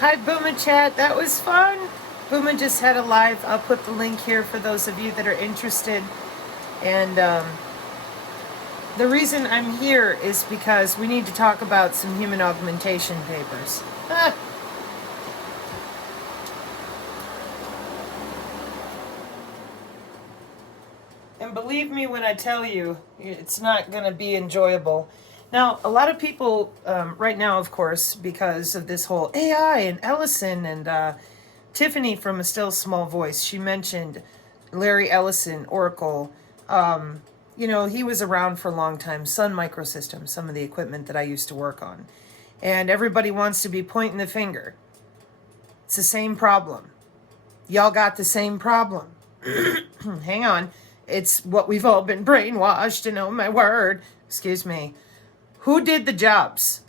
Hi, Booma Chat. That was fun. Booma just had a live. I'll put the link here for those of you that are interested. And the reason I'm here is because we need to talk about some human augmentation papers. And believe me when I tell you, it's not going to be enjoyable. Now, a lot of people right now, of course, because of this whole AI and Ellison and Tiffany from A Still Small Voice, she mentioned Larry Ellison, Oracle. He was around for a long time. Sun Microsystems, some of the equipment that I used to work on. And everybody wants to be pointing the finger. It's the same problem. Y'all got the same problem. Hang on. It's what we've all been brainwashed to know my word. Excuse me. Who did the jobs?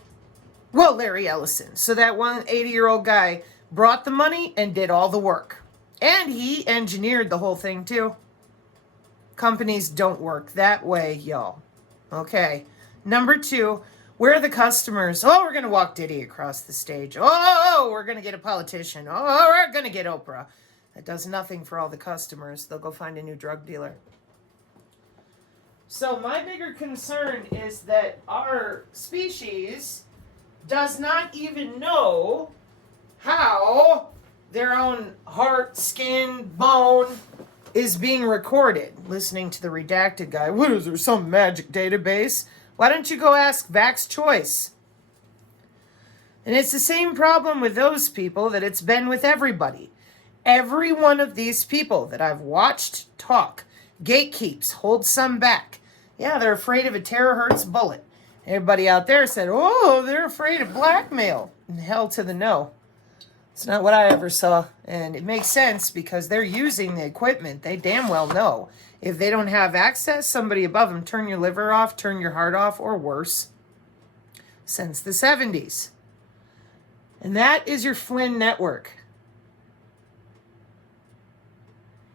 Well, Larry Ellison. So that 180-year-old guy brought the money and did all the work. And he engineered the whole thing too. Companies don't work that way, y'all. Okay. Number 2, where are the customers? Oh, we're going to walk Diddy across the stage. Oh, we're going to get a politician. Oh, we're going to get Oprah. That does nothing for all the customers. They'll go find a new drug dealer. So my bigger concern is that our species does not even know how their own heart, skin, bone is being recorded. Listening to the redacted guy, what is there, some magic database? Why don't you go ask Vax Choice? And it's the same problem with those people that it's been with everybody. Every one of these people that I've watched talk gatekeeps, hold some back. Yeah, they're afraid of a terahertz bullet. Everybody out there said, oh, they're afraid of blackmail. And hell to the no. It's not what I ever saw. And it makes sense because they're using the equipment. They damn well know. If they don't have access, somebody above them, turn your liver off, turn your heart off, or worse. Since the 70s. And that is your Flynn network.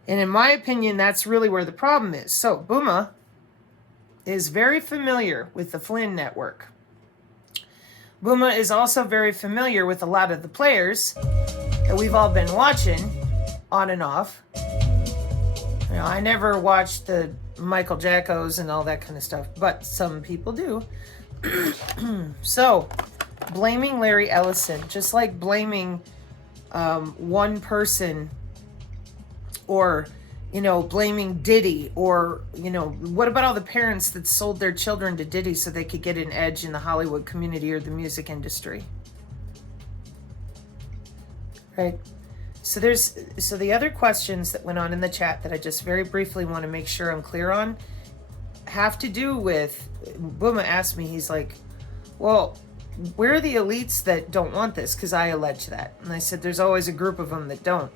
And in my opinion, that's really where the problem is. So, Booma is very familiar with the Flynn network. Booma is also very familiar with a lot of the players that we've all been watching on and off. I never watched the Michael Jackos and all that kind of stuff, but some people do. So, blaming Larry Ellison, just like blaming one person, or blaming Diddy, or what about all the parents that sold their children to Diddy so they could get an edge in the Hollywood community or the music industry? Right? So the other questions that went on in the chat that I just very briefly want to make sure I'm clear on have to do with, Booma asked me, he's like, well, where are the elites that don't want this? Because I allege that. And I said, there's always a group of them that don't.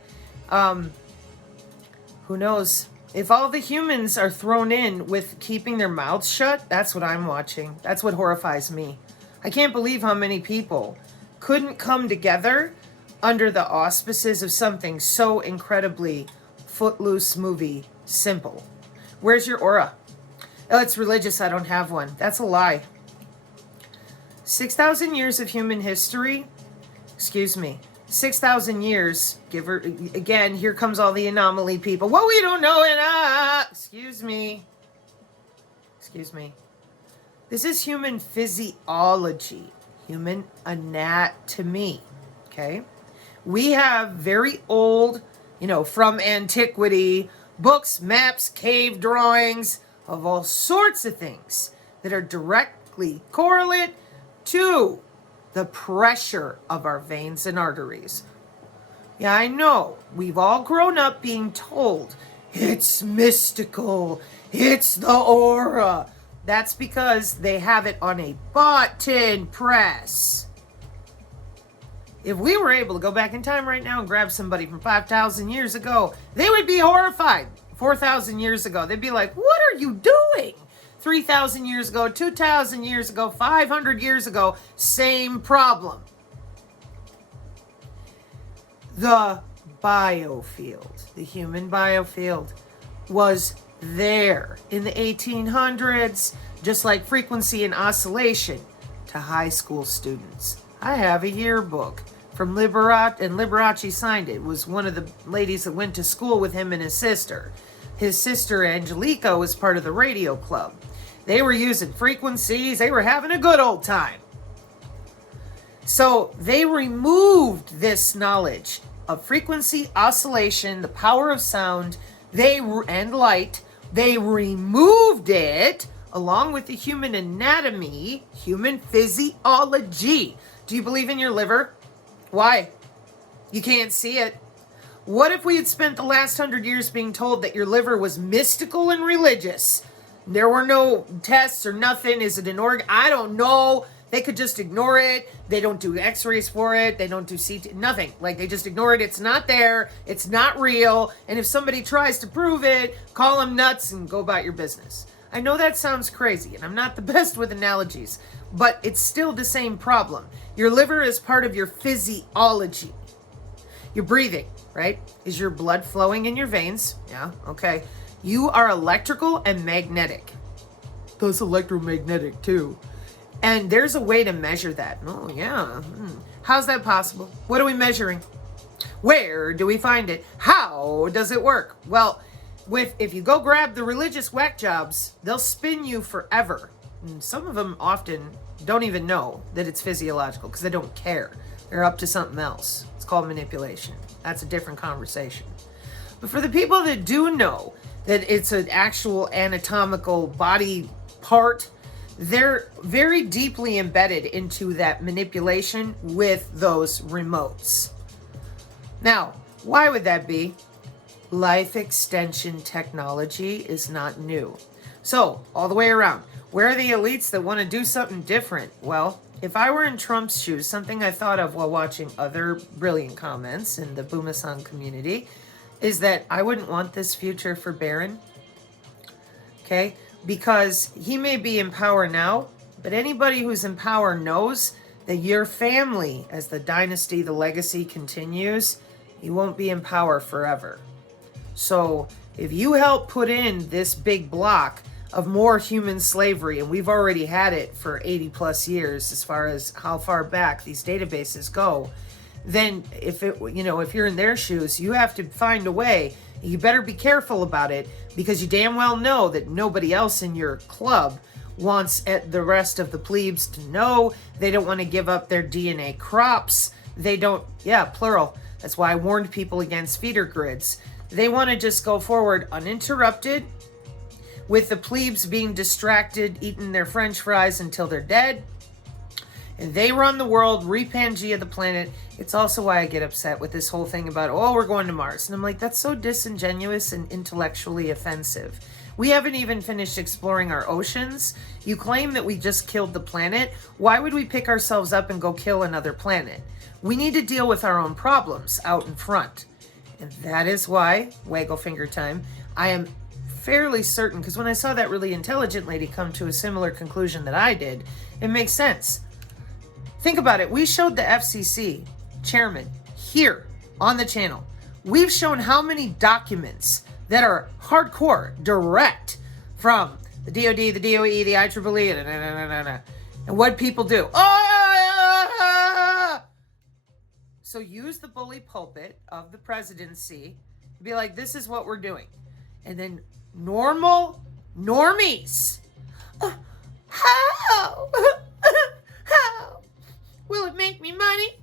Who knows? If all the humans are thrown in with keeping their mouths shut, that's what I'm watching. That's what horrifies me. I can't believe how many people couldn't come together under the auspices of something so incredibly footloose movie simple. Where's your aura? Oh, it's religious. I don't have one. That's a lie. 6,000 years of human history. 6,000 years, again, here comes all the anomaly people. Well, we don't know it. Excuse me. This is human physiology, human anatomy, okay? We have very old, from antiquity, books, maps, cave drawings of all sorts of things that are directly correlate to the pressure of our veins and arteries. Yeah, I know. We've all grown up being told it's mystical. It's the aura. That's because they have it on a button press. If we were able to go back in time right now and grab somebody from 5,000 years ago, they would be horrified. 4,000 years ago, they'd be like, what are you doing? 3,000 years ago, 2,000 years ago, 500 years ago, same problem. The biofield, the human biofield, was there in the 1800s, just like frequency and oscillation to high school students. I have a yearbook from Liberace, and Liberace signed it. It was one of the ladies that went to school with him and his sister. His sister, Angelica, was part of the radio club. They were using frequencies. They were having a good old time. So they removed this knowledge of frequency oscillation, the power of sound, and light. They removed it along with the human anatomy, human physiology. Do you believe in your liver? Why? You can't see it. What if we had spent the last 100 years being told that your liver was mystical and religious? There were no tests or nothing. Is it an organ? I don't know. They could just ignore it. They don't do x-rays for it. They don't do CT, nothing. Like, they just ignore it. It's not there. It's not real. And if somebody tries to prove it, call them nuts and go about your business. I know that sounds crazy, and I'm not the best with analogies, but it's still the same problem. Your liver is part of your physiology. Your breathing, right? Is your blood flowing in your veins? Yeah, okay. You are electrical and magnetic. Those electromagnetic too. And there's a way to measure that. Oh, yeah. How's that possible? What are we measuring? Where do we find it? How does it work? Well, if you go grab the religious whack jobs, they'll spin you forever. And some of them often don't even know that it's physiological because they don't care. They're up to something else. It's called manipulation. That's a different conversation. But for the people that do know that it's an actual anatomical body part, they're very deeply embedded into that manipulation with those remotes. Now, why would that be? Life extension technology is not new. So, all the way around, where are the elites that want to do something different? Well, if I were in Trump's shoes, something I thought of while watching other brilliant comments in the Boomasan community is that I wouldn't want this future for Barron. Okay? Because he may be in power now, but anybody who's in power knows that your family, as the dynasty, the legacy continues, you won't be in power forever. So if you help put in this big block of more human slavery, and we've already had it for 80 plus years as far as how far back these databases go, then if you're in their shoes, you have to find a way. You better be careful about it, because you damn well know that nobody else in your club wants the rest of the plebes to know. They don't want to give up their DNA crops. They don't, plural. That's why I warned people against feeder grids. They want to just go forward uninterrupted, with the plebes being distracted, eating their french fries until they're dead. And they run the world, re-Pangea the planet. It's also why I get upset with this whole thing about, we're going to Mars. And I'm like, that's so disingenuous and intellectually offensive. We haven't even finished exploring our oceans. You claim that we just killed the planet. Why would we pick ourselves up and go kill another planet? We need to deal with our own problems out in front. And that is why, waggle finger time, I am fairly certain, because when I saw that really intelligent lady come to a similar conclusion that I did, it makes sense. Think about it. We showed the FCC chairman here on the channel. We've shown how many documents that are hardcore, direct from the DOD, the DOE, the IEEE, and what people do. So use the bully pulpit of the presidency. Be like, this is what we're doing. And then normies. How? How? Will it make me money?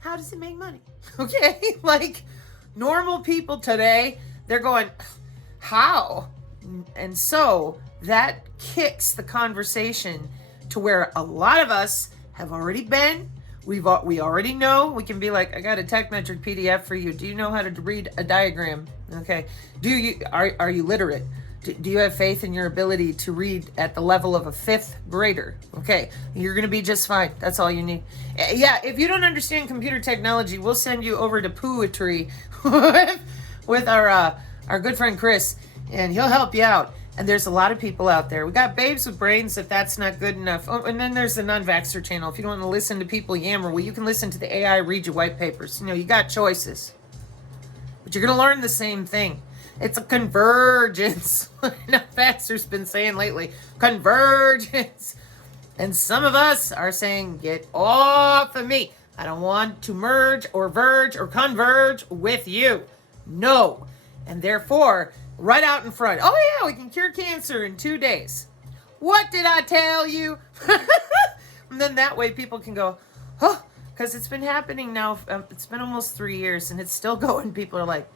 How does it make money? Okay? Like, normal people today, they're going, how? And so that kicks the conversation to where a lot of us have already been. We already know. We can be like, I got a TechMetric PDF for you. Do you know how to read a diagram? Okay. Are you literate? Do you have faith in your ability to read at the level of a 5th grader? Okay. You're going to be just fine. That's all you need. Yeah. If you don't understand computer technology, we'll send you over to Poetry with our good friend Chris, and he'll help you out. And there's a lot of people out there. We got babes with brains if that's not good enough. Oh, and then there's the Nonvaxer channel. If you don't want to listen to people yammer, well, you can listen to the AI read your white papers. You got choices. But you're going to learn the same thing. It's a convergence. Nonvaxer's been saying lately, convergence. And some of us are saying, get off of me. I don't want to merge or verge or converge with you. No. And therefore, right out in front, oh yeah, we can cure cancer in 2 days. What did I tell you? And then that way people can go, oh, because it's been happening now. It's been almost 3 years and it's still going. People are like,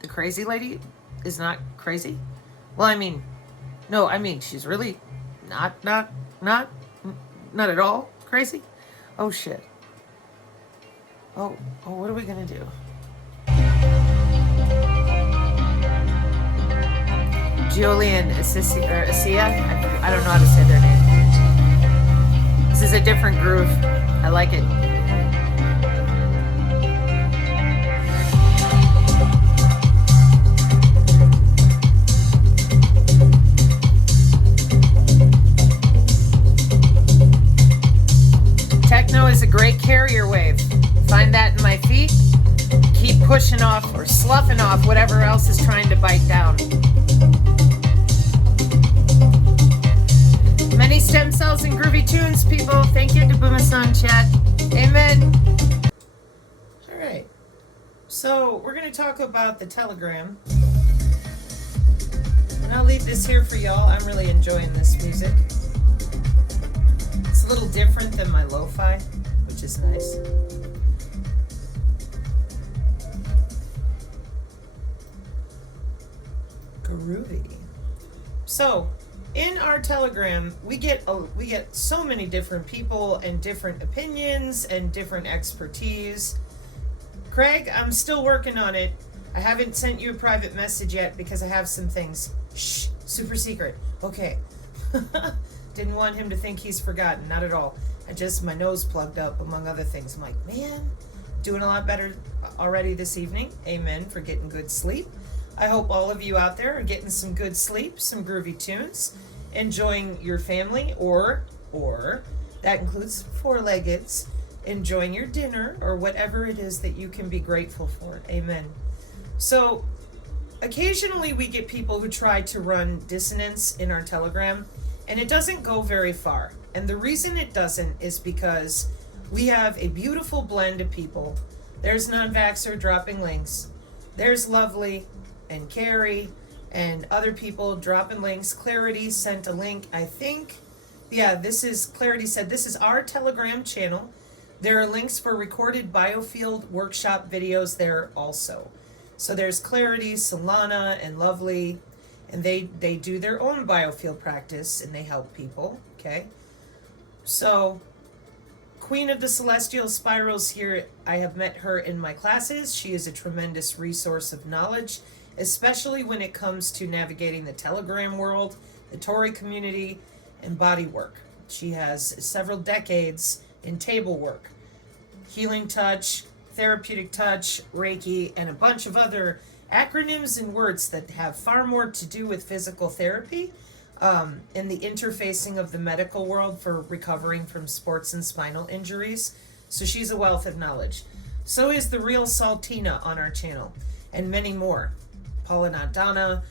the crazy lady is not crazy? Well, I mean, no, I mean, she's really not at all crazy. Oh, shit. Oh, what are we going to do? Julian Assia? I don't know how to say their name. This is a different groove. I like it. Techno is a great carrier wave. Find that in my feet. Keep pushing off or sloughing off whatever else is trying to bite down. Many stem cells and groovy tunes, people. Thank you to Boomasan chat. Amen. All right. So we're going to talk about the Telegram. And I'll leave this here for y'all. I'm really enjoying this music. It's a little different than my lo-fi, which is nice. Groovy. So, in our Telegram, we get so many different people and different opinions and different expertise. Craig, I'm still working on it. I haven't sent you a private message yet because I have some things. Shh, super secret. Okay. Didn't want him to think he's forgotten. Not at all. My nose plugged up, among other things. I'm like, man, doing a lot better already this evening. Amen for getting good sleep. I hope all of you out there are getting some good sleep, some groovy tunes, enjoying your family, or that includes four-leggeds, enjoying your dinner, or whatever it is that you can be grateful for. Amen. So, occasionally we get people who try to run dissonance in our Telegram, and it doesn't go very far. And the reason it doesn't is because we have a beautiful blend of people. There's Nonvaxer dropping links. There's Lovely and Carrie and other people dropping links. Clarity sent a link, I think. Yeah, Clarity said, this is our Telegram channel. There are links for recorded biofield workshop videos there also. So there's Clarity, Solana, and Lovely, and they do their own biofield practice and they help people, okay? So, Queen of the Celestial Spirals here, I have met her in my classes. She is a tremendous resource of knowledge, especially when it comes to navigating the Telegram world, the Tory community, and body work. She has several decades in table work, healing touch, therapeutic touch, Reiki, and a bunch of other acronyms and words that have far more to do with physical therapy and the interfacing of the medical world for recovering from sports and spinal injuries. So she's a wealth of knowledge. So is the real Saltina on our channel, and many more. Paula Nadana.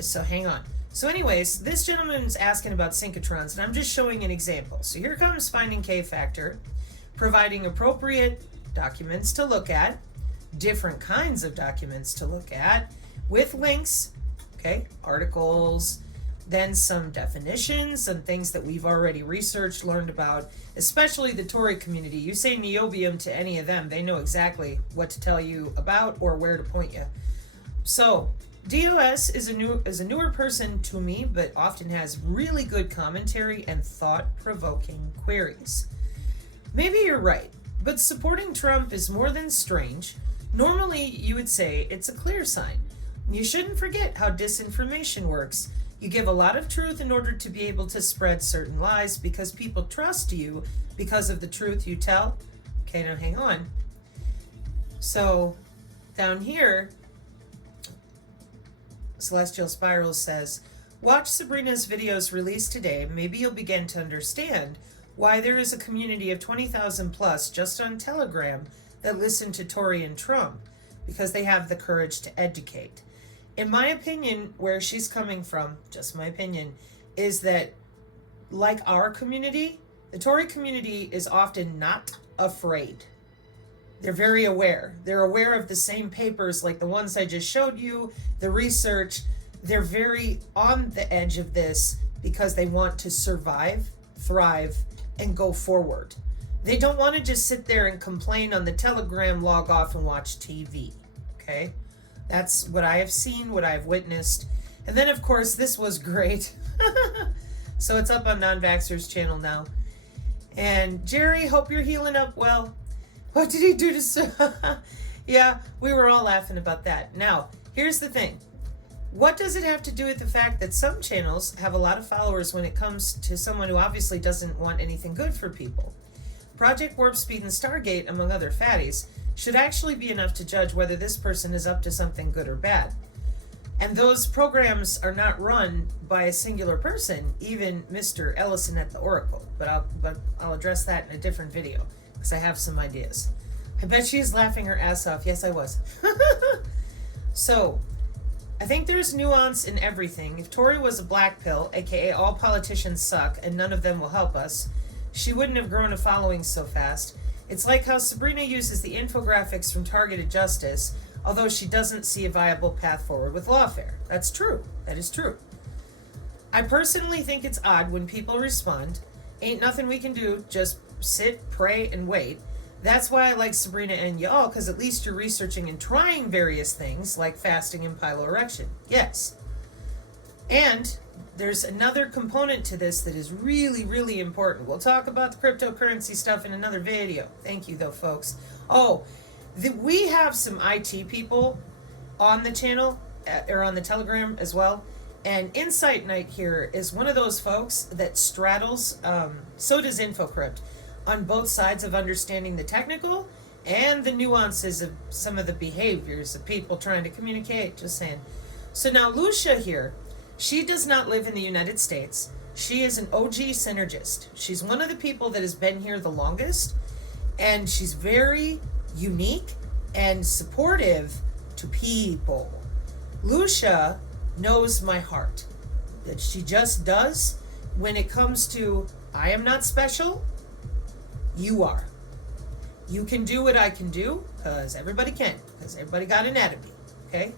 So hang on. So anyways, this gentleman's asking about synchrotrons, and I'm just showing an example. So here comes Finding K-Factor, providing appropriate documents to look at, different kinds of documents to look at, with links, okay, articles, then some definitions, some things that we've already researched, learned about, especially the Tory community. You say niobium to any of them, they know exactly what to tell you about or where to point you. So, DOS is a newer person to me, but often has really good commentary and thought-provoking queries. Maybe you're right, but supporting Trump is more than strange. Normally, you would say it's a clear sign. You shouldn't forget how disinformation works. You give a lot of truth in order to be able to spread certain lies because people trust you because of the truth you tell. Okay, now hang on. So, down here, Celestial Spiral says, watch Sabrina's videos released today. Maybe you'll begin to understand why there is a community of 20,000 plus just on Telegram that listen to Tory and Trump because they have the courage to educate. In my opinion, where she's coming from, just my opinion, is that like our community, The Tory community is often not afraid. They're very aware. They're aware of the same papers like the ones I just showed you, the research. They're very on the edge of this because they want to survive, thrive, and go forward. They don't want to just sit there and complain on the Telegram, log off, and watch TV. Okay? That's what I have seen, what I've witnessed. And then, of course, this was great. So it's up on Nonvaxer's channel now. And Jerry, hope you're healing up well. What did he do to... Yeah, we were all laughing about that. Now, here's the thing. What does it have to do with the fact that some channels have a lot of followers when it comes to someone who obviously doesn't want anything good for people? Project Warp Speed and Stargate, among other fatties, should actually be enough to judge whether this person is up to something good or bad. And those programs are not run by a singular person, even Mr. Ellison at the Oracle. But I'll address that in a different video, because I have some ideas. I bet she is laughing her ass off. Yes, I was. So, I think there's nuance in everything. If Tori was a black pill, aka all politicians suck and none of them will help us, she wouldn't have grown a following so fast. It's like how Sabrina uses the infographics from Targeted Justice, although she doesn't see a viable path forward with lawfare. That's true. That is true. I personally think it's odd when people respond, ain't nothing we can do, just sit, pray, and wait. That's why I like Sabrina and y'all, because at least you're researching and trying various things like fasting and piloerection. Yes. And there's another component to this that is really, really important. We'll talk about the cryptocurrency stuff in another video. Thank you, though, folks. Oh, we have some IT people on the channel, or on the Telegram as well. And Insight Knight here is one of those folks that straddles, so does InfoCrypt, on both sides of understanding the technical and the nuances of some of the behaviors of people trying to communicate. Just saying. So now Lucia here, she does not live in the United States. She is an OG synergist. She's one of the people that has been here the longest, and she's very unique and supportive to people. Lucia knows my heart. That she just does when it comes to, I am not special, you are. You can do what I can do, because everybody can, because everybody got anatomy, okay?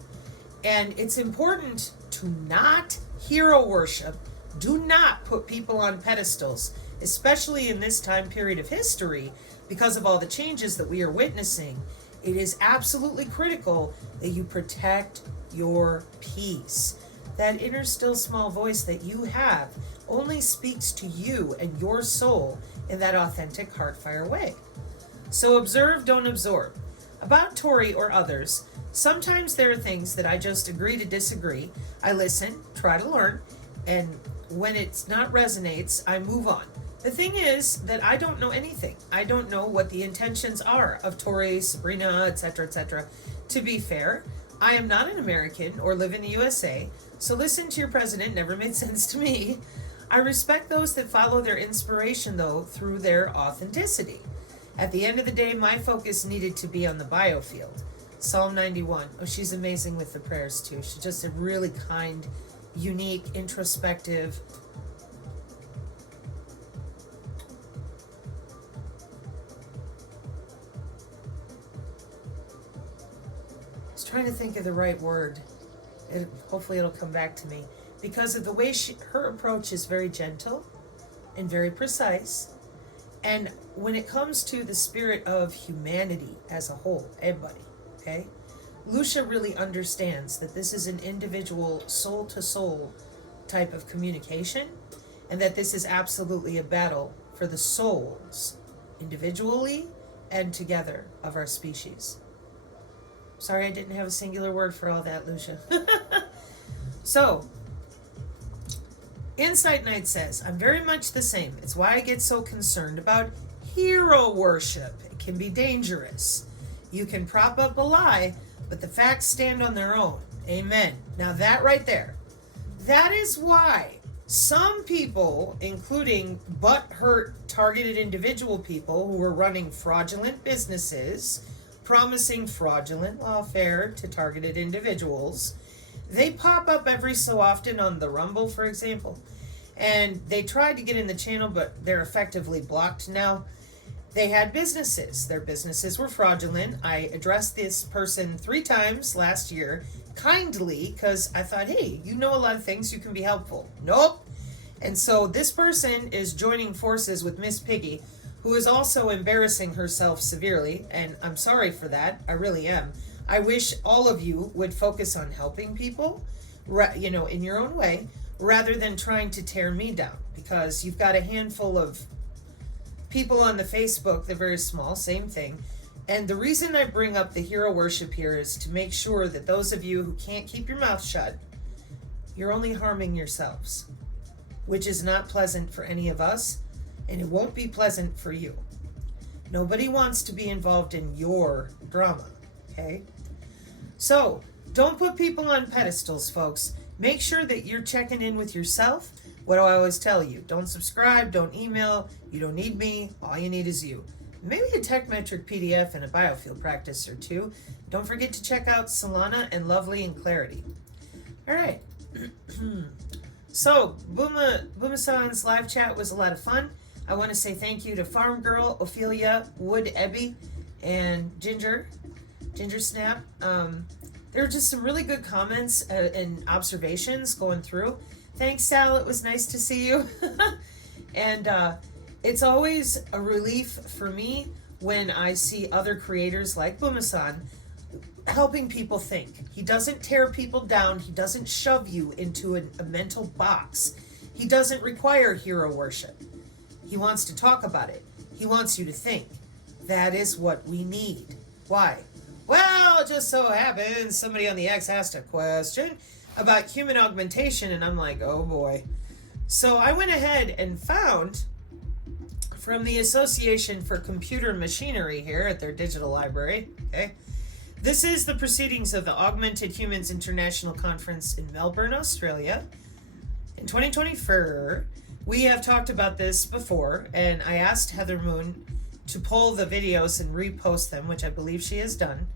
And it's important to not hero worship. Do not put people on pedestals, especially in this time period of history, because of all the changes that we are witnessing. It is absolutely critical that you protect your peace. That inner still small voice that you have only speaks to you and your soul in that authentic heartfire way. So observe, don't absorb. About Tori or others, sometimes there are things that I just agree to disagree. I listen, try to learn, and when it's not resonates, I move on. The thing is that I don't know anything. I don't know what the intentions are of Tori, Sabrina, etc., etc. To be fair, I am not an American or live in the USA, so listen to your president never made sense to me. I respect those that follow their inspiration, though, through their authenticity. At the end of the day, my focus needed to be on the biofield. Psalm 91. Oh, she's amazing with the prayers, too. She's just a really kind, unique, introspective. I was trying to think of the right word. Hopefully it'll come back to me. Because of the way her approach is very gentle and very precise. And when it comes to the spirit of humanity as a whole, everybody, okay? Lucia really understands that this is an individual soul-to-soul type of communication, and that this is absolutely a battle for the souls, individually and together, of our species. Sorry I didn't have a singular word for all that, Lucia. So, Insight Knight says, I'm very much the same. It's why I get so concerned about hero worship. It can be dangerous. You can prop up a lie, but the facts stand on their own. Amen. Now that right there, that is why some people, including butthurt targeted individual people who are running fraudulent businesses, promising fraudulent lawfare to targeted individuals, they pop up every so often on the Rumble, for example, and they tried to get in the channel, but they're effectively blocked now. They had businesses. Their businesses were fraudulent. I addressed this person 3 times last year, kindly, because I thought, hey, you know a lot of things, you can be helpful. Nope. And so this person is joining forces with Miss Piggy, who is also embarrassing herself severely, and I'm sorry for that. I really am. I wish all of you would focus on helping people, you know, in your own way, rather than trying to tear me down, because you've got a handful of people on the Facebook, they're very small, same thing. And the reason I bring up the hero worship here is to make sure that those of you who can't keep your mouth shut, you're only harming yourselves, which is not pleasant for any of us, and it won't be pleasant for you. Nobody wants to be involved in your drama, okay? So, don't put people on pedestals, folks. Make sure that you're checking in with yourself. What do I always tell you? Don't subscribe, don't email, you don't need me, all you need is you. Maybe a TechMetric PDF and a biofield practice or 2. Don't forget to check out Solana and Lovely and Clarity. All right. So, Boomasan's live chat was a lot of fun. I want to say thank you to Farm Girl, Ophelia, Wood Ebby, and Ginger Snap. There were just some really good comments and observations going through. Thanks, Sal. It was nice to see you. And it's always a relief for me when I see other creators like Boomasan helping people think. He doesn't tear people down. He doesn't shove you into a mental box. He doesn't require hero worship. He wants to talk about it. He wants you to think. That is what we need. Why? Well, it just so happens somebody on the X asked a question about human augmentation, and I'm like, oh boy. So I went ahead and found from the Association for Computer Machinery here at their digital library, okay? This is the proceedings of the Augmented Humans International Conference in Melbourne, Australia. In 2024, we have talked about this before, and I asked Heather Moon to pull the videos and repost them, which I believe she has done.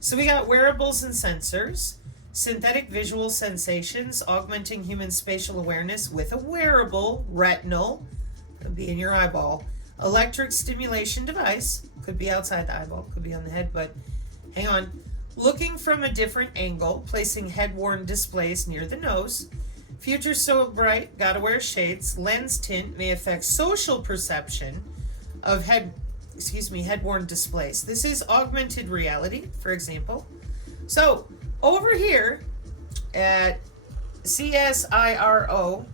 So we got wearables and sensors, synthetic visual sensations, augmenting human spatial awareness with a wearable, retinal, could be in your eyeball, electric stimulation device, could be outside the eyeball, could be on the head, but hang on, looking from a different angle, placing head-worn displays near the nose. Future so bright, gotta wear shades. Lens tint may affect social perception of head-worn displays. This is augmented reality, for example. So, over here at CSIRO,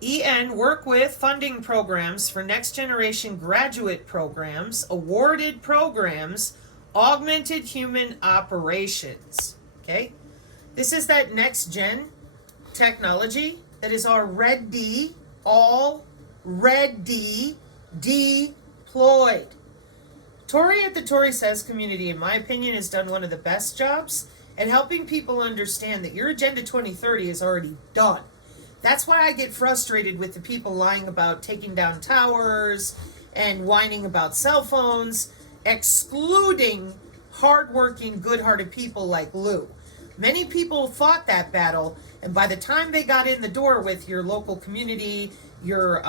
EN work with funding programs for next generation graduate programs, awarded programs, augmented human operations. Okay? This is that next gen technology that is already deployed. Tori at the Tori Says community, in my opinion, has done one of the best jobs at helping people understand that your Agenda 2030 is already done. That's why I get frustrated with the people lying about taking down towers and whining about cell phones, excluding hardworking, good-hearted people like Lou. Many people fought that battle, and by the time they got in the door with your local community, your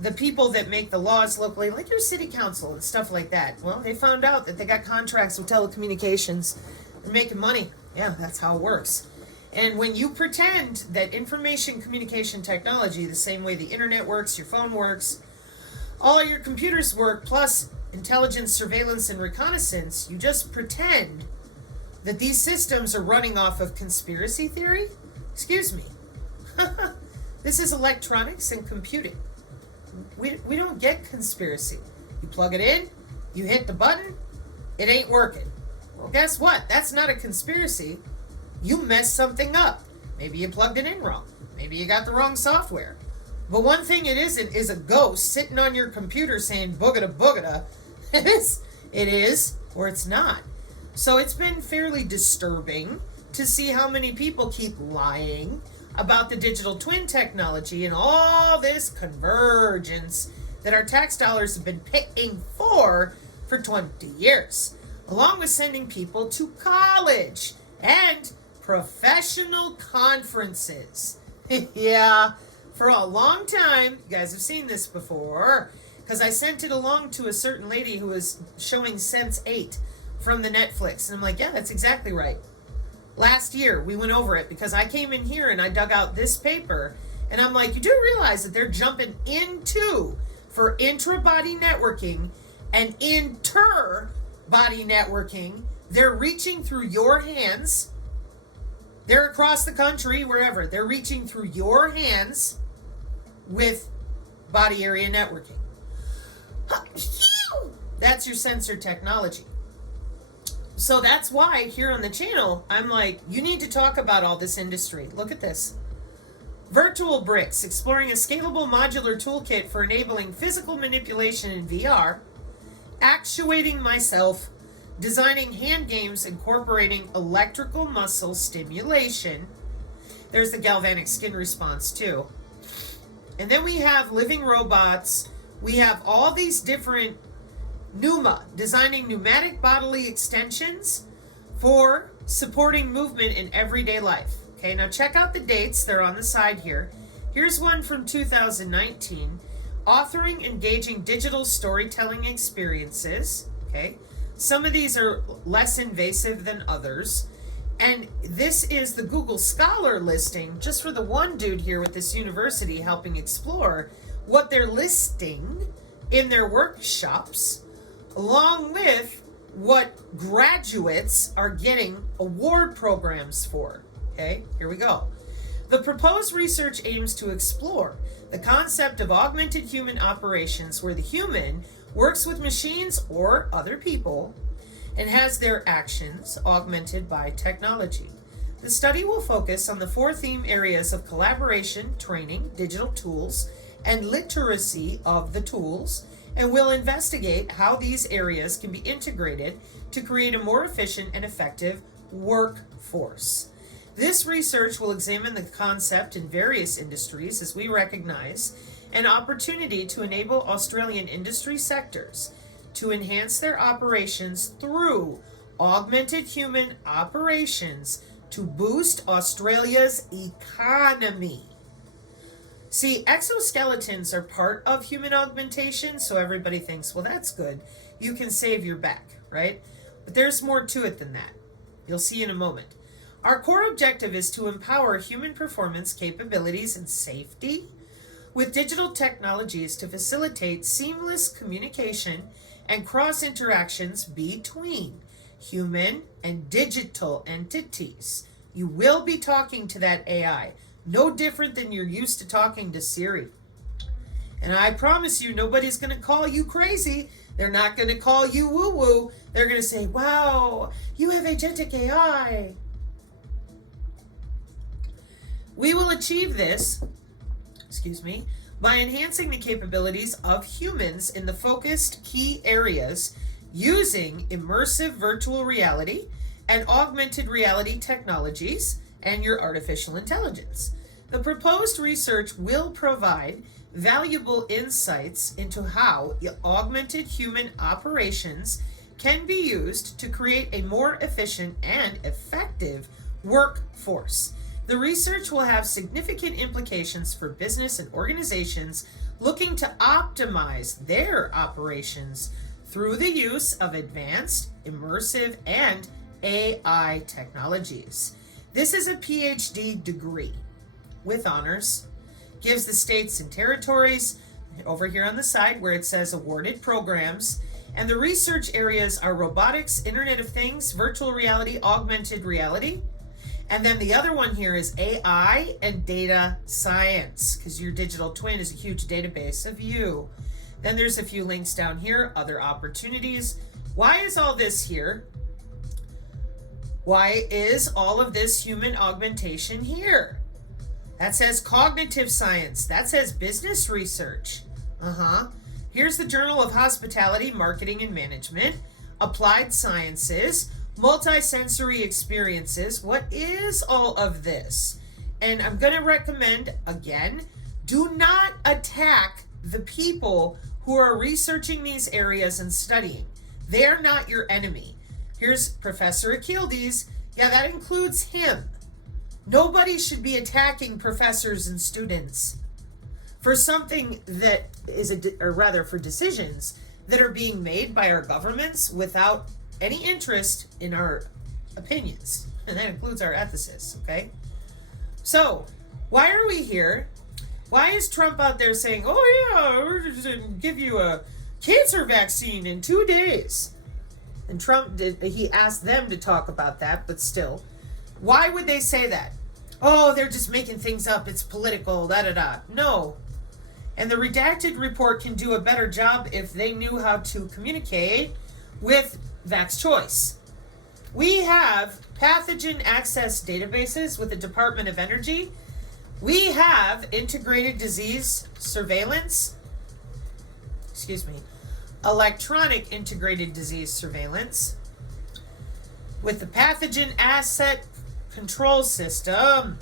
the people that make the laws locally, like your city council and stuff like that, well, they found out that they got contracts with telecommunications. They're making money. Yeah, that's how it works. And when you pretend that information communication technology, the same way the internet works, your phone works, all your computers work, plus intelligence, surveillance, and reconnaissance, you just pretend that these systems are running off of conspiracy theory? Excuse me. This is electronics and computing. We don't get conspiracy. You plug it in, you hit the button, it ain't working. Well, guess what? That's not a conspiracy. You messed something up. Maybe you plugged it in wrong. Maybe you got the wrong software. But one thing it isn't is a ghost sitting on your computer saying boogada boogada. It is, or it's not. So it's been fairly disturbing to see how many people keep lying about the digital twin technology and all this convergence that our tax dollars have been paying for 20 years, along with sending people to college and Professional conferences. Yeah, for a long time, you guys have seen this before, because I sent it along to a certain lady who was showing Sense8 from the Netflix. And I'm like, yeah, that's exactly right. Last year, we went over it because I came in here and I dug out this paper. And I'm like, you do realize that they're jumping into, for intra-body networking and inter-body networking, they're reaching through your hands. They're across the country, wherever. They're reaching through your hands with body area networking. That's your sensor technology. So that's why here on the channel, I'm like, you need to talk about all this industry. Look at this. Virtual bricks, exploring a scalable modular toolkit for enabling physical manipulation in VR. Actuating myself, designing hand games incorporating electrical muscle stimulation. There's the galvanic skin response too. And then we have living robots. We have all these different pneuma, designing pneumatic bodily extensions for supporting movement in everyday life. Okay, now check out the dates. They're on the side here. Here's one from 2019. Authoring engaging digital storytelling experiences. Okay, some of these are less invasive than others. And this is the Google Scholar listing, just for the one dude here with this university helping explore what they're listing in their workshops, along with what graduates are getting award programs for. Okay, here we go. The proposed research aims to explore the concept of augmented human operations where the human works with machines or other people and has their actions augmented by technology. The study will focus on the 4 theme areas of collaboration, training, digital tools, and literacy of the tools, and will investigate how these areas can be integrated to create a more efficient and effective workforce. This research will examine the concept in various industries as we recognize an opportunity to enable Australian industry sectors to enhance their operations through augmented human operations to boost Australia's economy. See, exoskeletons are part of human augmentation, so everybody thinks, well, that's good. You can save your back, right? But there's more to it than that. You'll see in a moment. Our core objective is to empower human performance capabilities and safety with digital technologies to facilitate seamless communication and cross-interactions between human and digital entities. You will be talking to that AI, no different than you're used to talking to Siri. And I promise you, nobody's going to call you crazy. They're not going to call you woo-woo. They're going to say, wow, you have agentic AI. We will achieve this, by enhancing the capabilities of humans in the focused key areas using immersive virtual reality and augmented reality technologies and your artificial intelligence. The proposed research will provide valuable insights into how augmented human operations can be used to create a more efficient and effective workforce. The research will have significant implications for business and organizations looking to optimize their operations through the use of advanced, immersive, and AI technologies. This is a PhD degree with honors, gives the states and territories, over here on the side where it says awarded programs, and the research areas are robotics, Internet of Things, virtual reality, augmented reality, and then the other one here is AI and data science, because your digital twin is a huge database of you. Then there's a few links down here, other opportunities. Why is all this here? Why is all of this human augmentation here? That says cognitive science. That says business research. Here's the Journal of Hospitality, Marketing and Management, Applied Sciences, Multisensory Experiences. What is all of this? And I'm going to recommend, again, do not attack the people who are researching these areas and studying. They're not your enemy. Here's Professor Achildes Yeah, that includes him. Nobody should be attacking professors and students for something that is, or rather for decisions that are being made by our governments without any interest in our opinions. And that includes our ethicists, okay? So, why are we here? Why is Trump out there saying, oh yeah, we're just going to give you a cancer vaccine in 2 days? And Trump he asked them to talk about that, but still. Why would they say that? Oh, they're just making things up. It's political, da-da-da. No. And the redacted report can do a better job if they knew how to communicate with Vax Choice. We have pathogen access databases with the Department of Energy. We have integrated disease surveillance. Electronic integrated disease surveillance with the pathogen asset control system,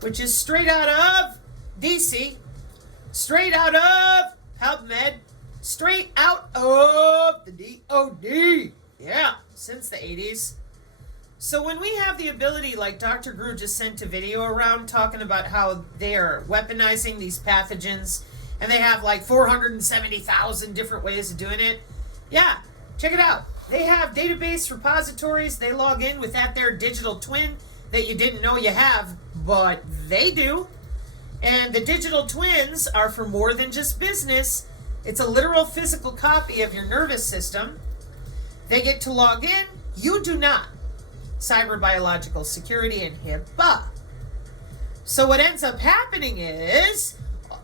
which is straight out of DC, straight out of PubMed, straight out of the DOD. Yeah, since the 80s. So when we have the ability, like Dr. Grew just sent a video around talking about how they are weaponizing these pathogens, and they have like 470,000 different ways of doing it. Yeah, check it out. They have database repositories. They log in with that their digital twin that you didn't know you have, but they do. And the digital twins are for more than just business. It's a literal physical copy of your nervous system. They get to log in. You do not. Cyber biological security and HIPAA. So what ends up happening is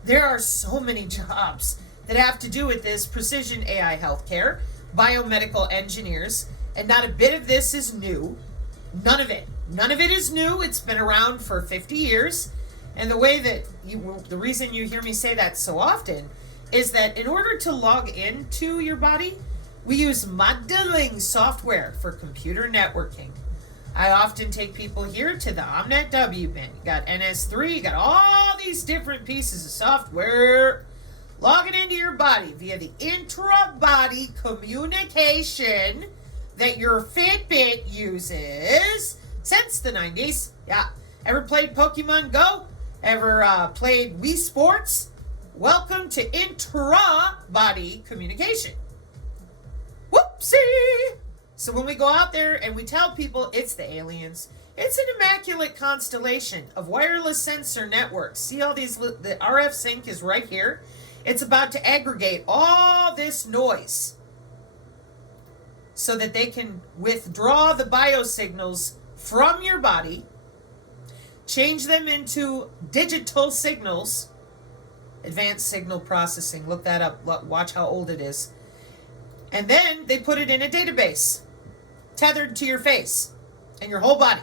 there are so many jobs that have to do with this precision AI healthcare, biomedical engineers, and not a bit of this is new. None of it. None of it is new. It's been around for 50 years. And the way that the reason you hear me say that so often is that in order to log into your body, we use modeling software for computer networking. I often take people here to the Omnet WBIN. You got NS3, you got all these different pieces of software logging into your body via the intra-body communication that your Fitbit uses since the 90s. Yeah. Ever played Pokemon Go? Ever played Wii Sports? Welcome to intra-body communication. Whoopsie! So when we go out there and we tell people it's the aliens, it's an immaculate constellation of wireless sensor networks. See all these, the RF sync is right here. It's about to aggregate all this noise so that they can withdraw the biosignals from your body, change them into digital signals, advanced signal processing. Look that up. Watch how old it is. And then they put it in a database tethered to your face and your whole body.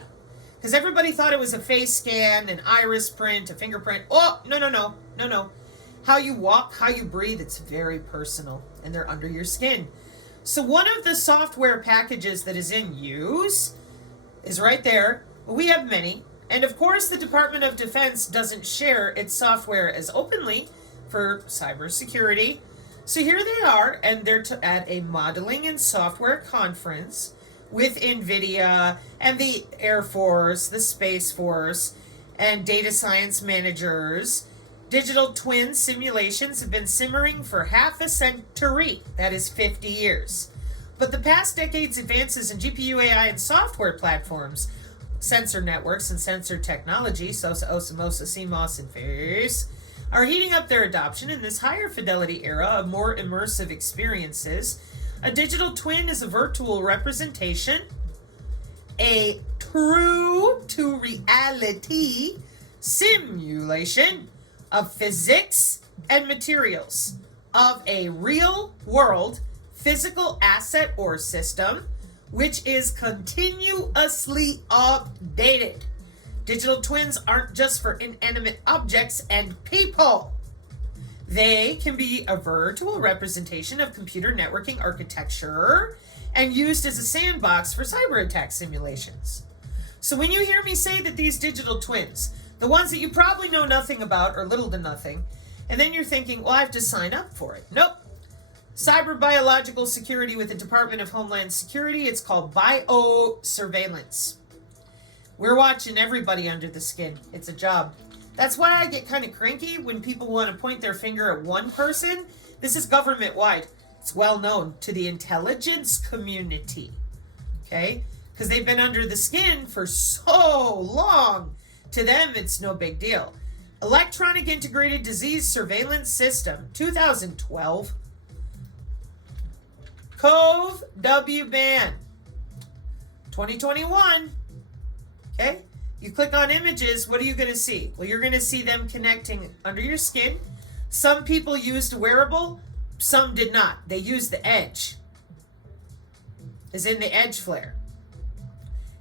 Because everybody thought it was a face scan, an iris print, a fingerprint. Oh, no. How you walk, how you breathe, it's very personal. And they're under your skin. So one of the software packages that is in use is right there. We have many. And of course, the Department of Defense doesn't share its software as openly for cybersecurity. So here they are, and they're at a modeling and software conference with NVIDIA and the Air Force, the Space Force, and data science managers. Digital twin simulations have been simmering for half a century. That is 50 years. But the past decade's advances in GPU AI and software platforms, sensor networks and sensor technology, osmosis, CMOS, and phase, are heating up their adoption in this higher fidelity era of more immersive experiences. A digital twin is a virtual representation, a true to reality simulation of physics and materials of a real world physical asset or system, which is continuously updated. Digital twins aren't just for inanimate objects and people. They can be a virtual representation of computer networking architecture and used as a sandbox for cyber attack simulations. So when you hear me say that these digital twins, the ones that you probably know nothing about or little to nothing, and then you're thinking, well, I have to sign up for it. Nope. cyber biological security with the Department of Homeland Security. It's called biosurveillance. We're watching everybody under the skin. It's a job. That's why I get kind of cranky when people want to point their finger at one person. This is government-wide. It's well known to the intelligence community, okay? Because they've been under the skin for so long. To them, it's no big deal. Electronic Integrated Disease Surveillance System, 2012. COVE W-band, 2021. Okay? You click on images, what are you going to see? Well, you're going to see them connecting under your skin. Some people used a wearable, some did not. They used the edge, as in the edge flare.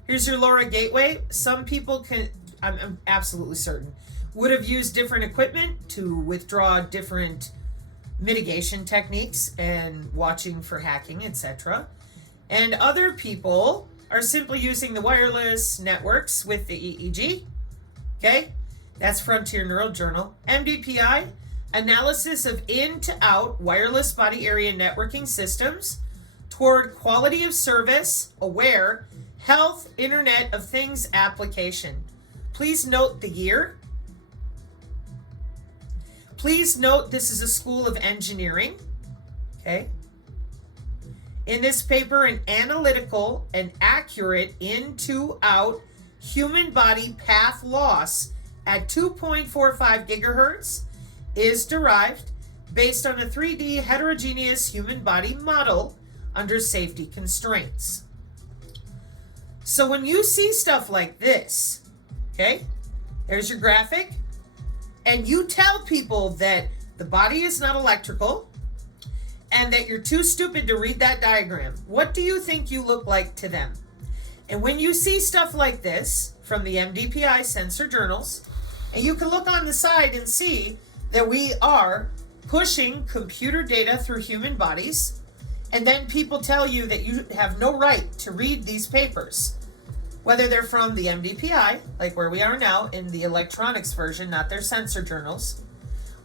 Here's your LoRa gateway. Some people can, I'm absolutely certain, would have used different equipment to withdraw different mitigation techniques and watching for hacking, etc. And other people are simply using the wireless networks with the EEG. Okay, that's Frontier Neural Journal. MDPI, analysis of in-to-out wireless body area networking systems toward quality of service, aware, health, Internet of Things application. Please note the year. Please note this is a school of engineering. Okay. In this paper, an analytical and accurate in-to-out human body path loss at 2.45 gigahertz is derived based on a 3D heterogeneous human body model under safety constraints. So when you see stuff like this, okay, there's your graphic, and you tell people that the body is not electrical, and that you're too stupid to read that diagram, what do you think you look like to them? And when you see stuff like this from the MDPI sensor journals, and you can look on the side and see that we are pushing computer data through human bodies, and then people tell you that you have no right to read these papers, whether they're from the MDPI, like where we are now in the electronics version, not their sensor journals,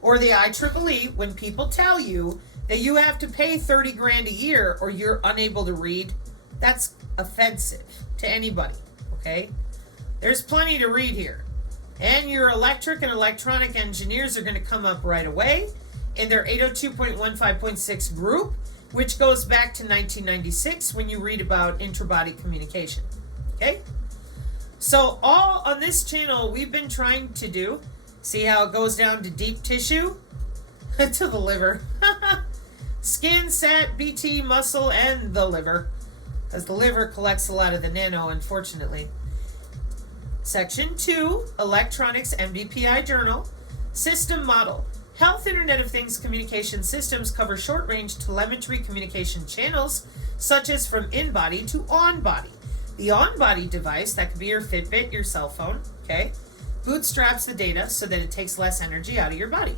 or the IEEE, when people tell you that you have to pay 30 grand a year or you're unable to read, that's offensive to anybody, okay? There's plenty to read here. And your electric and electronic engineers are going to come up right away in their 802.15.6 group, which goes back to 1996 when you read about interbody communication, okay? So all on this channel we've been trying to do, see how it goes down to deep tissue? To the liver. Skin, sat, BT, muscle, and the liver. Because the liver collects a lot of the nano, unfortunately. Section 2, Electronics MDPI Journal. System Model. Health Internet of Things communication systems cover short-range telemetry communication channels, such as from in-body to on-body. The on-body device, that could be your Fitbit, your cell phone, okay, bootstraps the data so that it takes less energy out of your body.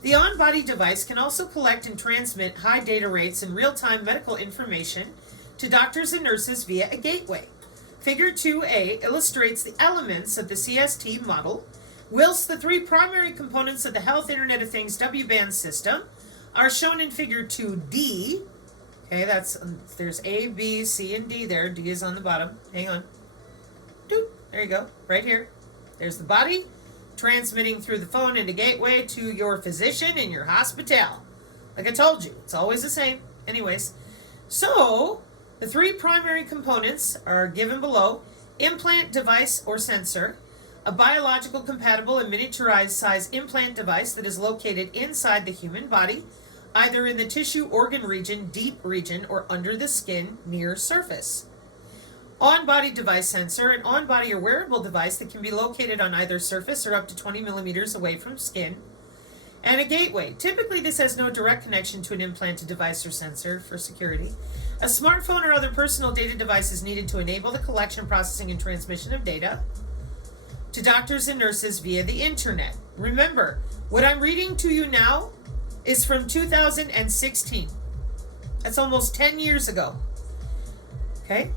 The on-body device can also collect and transmit high data rates and real-time medical information to doctors and nurses via a gateway. Figure 2A illustrates the elements of the CST model, whilst the three primary components of the Health Internet of Things W-band system are shown in Figure 2D. Okay, there's A, B, C, and D there. D is on the bottom. Hang on. Doot. There you go. Right here. There's the body, transmitting through the phone and the gateway to your physician in your hospital. Like I told you, it's always the same. Anyways, so the three primary components are given below: implant device or sensor, a biological compatible and miniaturized size implant device that is located inside the human body, either in the tissue organ region, deep region, or under the skin near surface. On-body device sensor, an on-body or wearable device that can be located on either surface or up to 20 millimeters away from skin. And a gateway. Typically, this has no direct connection to an implanted device or sensor for security. A smartphone or other personal data device is needed to enable the collection, processing, and transmission of data to doctors and nurses via the internet. Remember, what I'm reading to you now is from 2016. That's almost 10 years ago. Okay?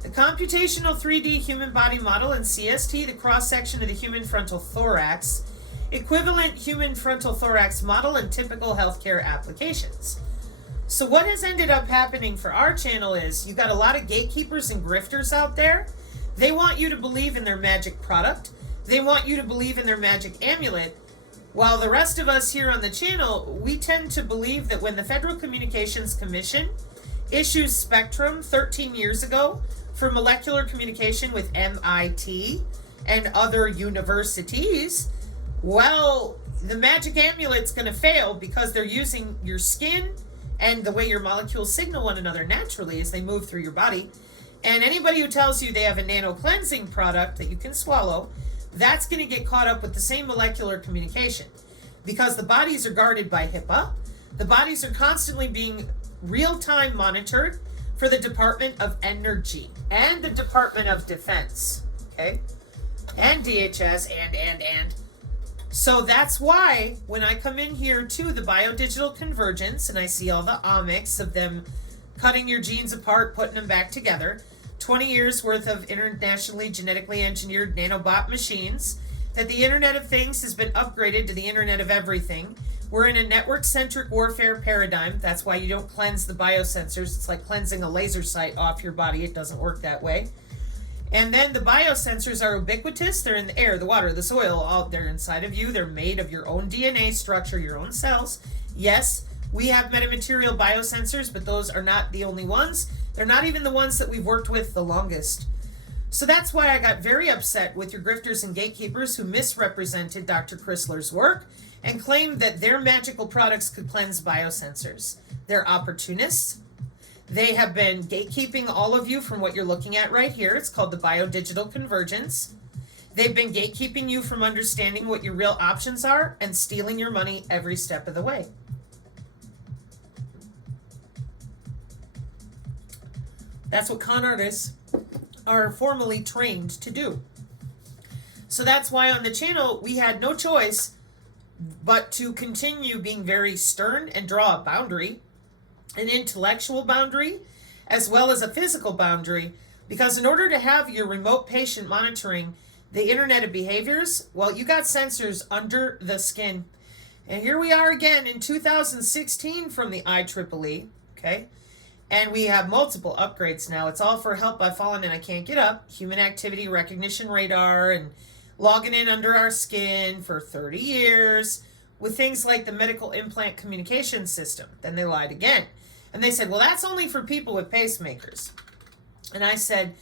The computational 3D human body model in CST, the cross-section of the human frontal thorax, equivalent human frontal thorax model in typical healthcare applications. So what has ended up happening for our channel is you got a lot of gatekeepers and grifters out there. They want you to believe in their magic product. They want you to believe in their magic amulet. While the rest of us here on the channel, we tend to believe that when the Federal Communications Commission issues Spectrum 13 years ago for molecular communication with MIT and other universities, well, the magic amulet's going to fail because they're using your skin and the way your molecules signal one another naturally as they move through your body. And anybody who tells you they have a nano cleansing product that you can swallow, that's going to get caught up with the same molecular communication because the bodies are guarded by HIPAA. The bodies are constantly being real-time monitored for the Department of Energy and the Department of Defense, okay? And DHS and. So that's why when I come in here to the biodigital convergence and I see all the omics of them cutting your genes apart, putting them back together, 20 years worth of internationally genetically engineered nanobot machines, that the Internet of Things has been upgraded to the Internet of Everything. We're in a network-centric warfare paradigm. That's why you don't cleanse the biosensors. It's like cleansing a laser sight off your body. It doesn't work that way. And then the biosensors are ubiquitous. They're in the air, the water, the soil. All they're inside of you. They're made of your own DNA structure, your own cells. Yes, we have metamaterial biosensors, but those are not the only ones. They're not even the ones that we've worked with the longest. So that's why I got very upset with your grifters and gatekeepers who misrepresented Dr. Chrysler's work and claimed that their magical products could cleanse biosensors. They're opportunists. They have been gatekeeping all of you from what you're looking at right here. It's called the biodigital convergence. They've been gatekeeping you from understanding what your real options are and stealing your money every step of the way. That's what con artists are formally trained to do. So that's why on the channel we had no choice but to continue being very stern and draw a boundary, an intellectual boundary, as well as a physical boundary, because in order to have your remote patient monitoring the Internet of Behaviors, well, you got sensors under the skin. And here we are again in 2016 from the IEEE, okay? And we have multiple upgrades now. It's all for help I've fallen and I can't get up, human activity recognition radar, and logging in under our skin for 30 years with things like the medical implant communication system. Then they lied again. And they said, well, that's only for people with pacemakers. And I said,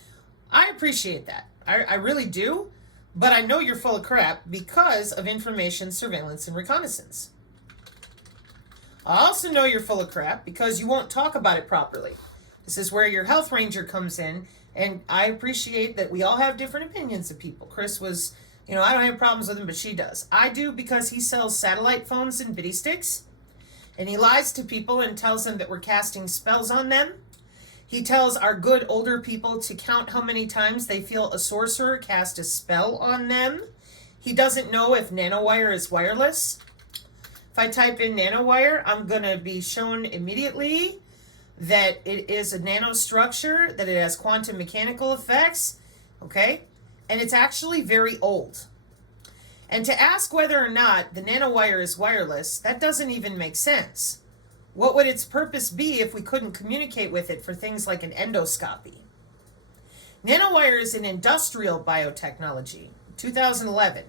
I appreciate that. I really do. But I know you're full of crap because of information, surveillance, and reconnaissance. I also know you're full of crap because you won't talk about it properly. This is where your health ranger comes in. And I appreciate that we all have different opinions of people. Chris was, I don't have problems with him, but she does. I do because he sells satellite phones and bitty sticks. And he lies to people and tells them that we're casting spells on them. He tells our good older people to count how many times they feel a sorcerer cast a spell on them. He doesn't know if nanowire is wireless. If I type in nanowire, I'm going to be shown immediately that it is a nanostructure, that it has quantum mechanical effects, okay? And it's actually very old. And to ask whether or not the nanowire is wireless, that doesn't even make sense. What would its purpose be if we couldn't communicate with it for things like an endoscopy? Nanowire is an industrial biotechnology, 2011.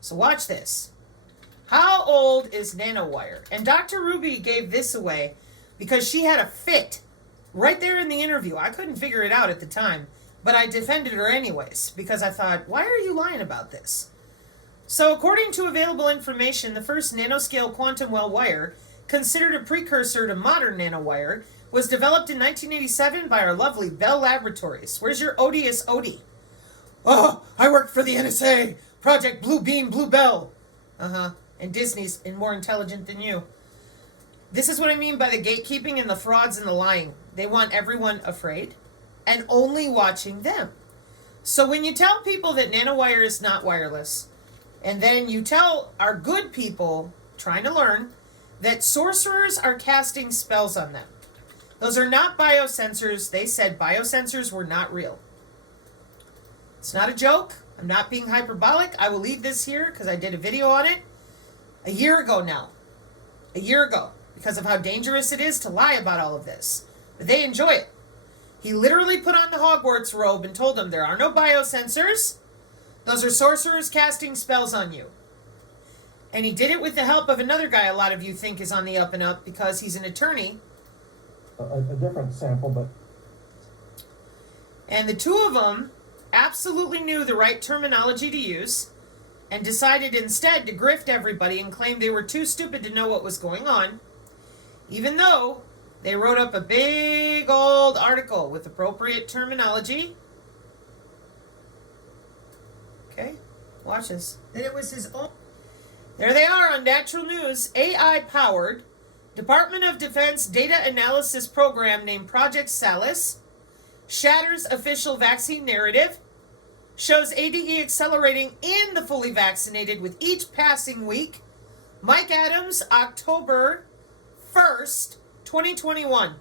So watch this. How old is nanowire? And Dr. Ruby gave this away because she had a fit right there in the interview. I couldn't figure it out at the time, but I defended her anyways because I thought, why are you lying about this? So according to available information, the first nanoscale quantum well wire, considered a precursor to modern nanowire, was developed in 1987 by our lovely Bell Laboratories. Where's your odious Odie? Oh, I worked for the NSA, Project Blue Beam, Blue Bell. And Disney's more intelligent than you. This is what I mean by the gatekeeping and the frauds and the lying. They want everyone afraid and only watching them. So when you tell people that nanowire is not wireless, and then you tell our good people trying to learn that sorcerers are casting spells on them. Those are not biosensors. They said biosensors were not real. It's not a joke. I'm not being hyperbolic. I will leave this here because I did a video on it a year ago now. A year ago. because of how dangerous it is to lie about all of this. But they enjoy it. He literally put on the Hogwarts robe and told them there are no biosensors. Those are sorcerers casting spells on you. And he did it with the help of another guy a lot of you think is on the up and up because he's an attorney. A different sample, but... And the two of them absolutely knew the right terminology to use and decided instead to grift everybody and claim they were too stupid to know what was going on, even though they wrote up a big old article with appropriate terminology. Okay, watch this. Then it was his own. There they are on Natural News. AI-powered Department of Defense data analysis program named Project Salus shatters official vaccine narrative, shows ADE accelerating in the fully vaccinated with each passing week. Mike Adams, October 1st, 2021.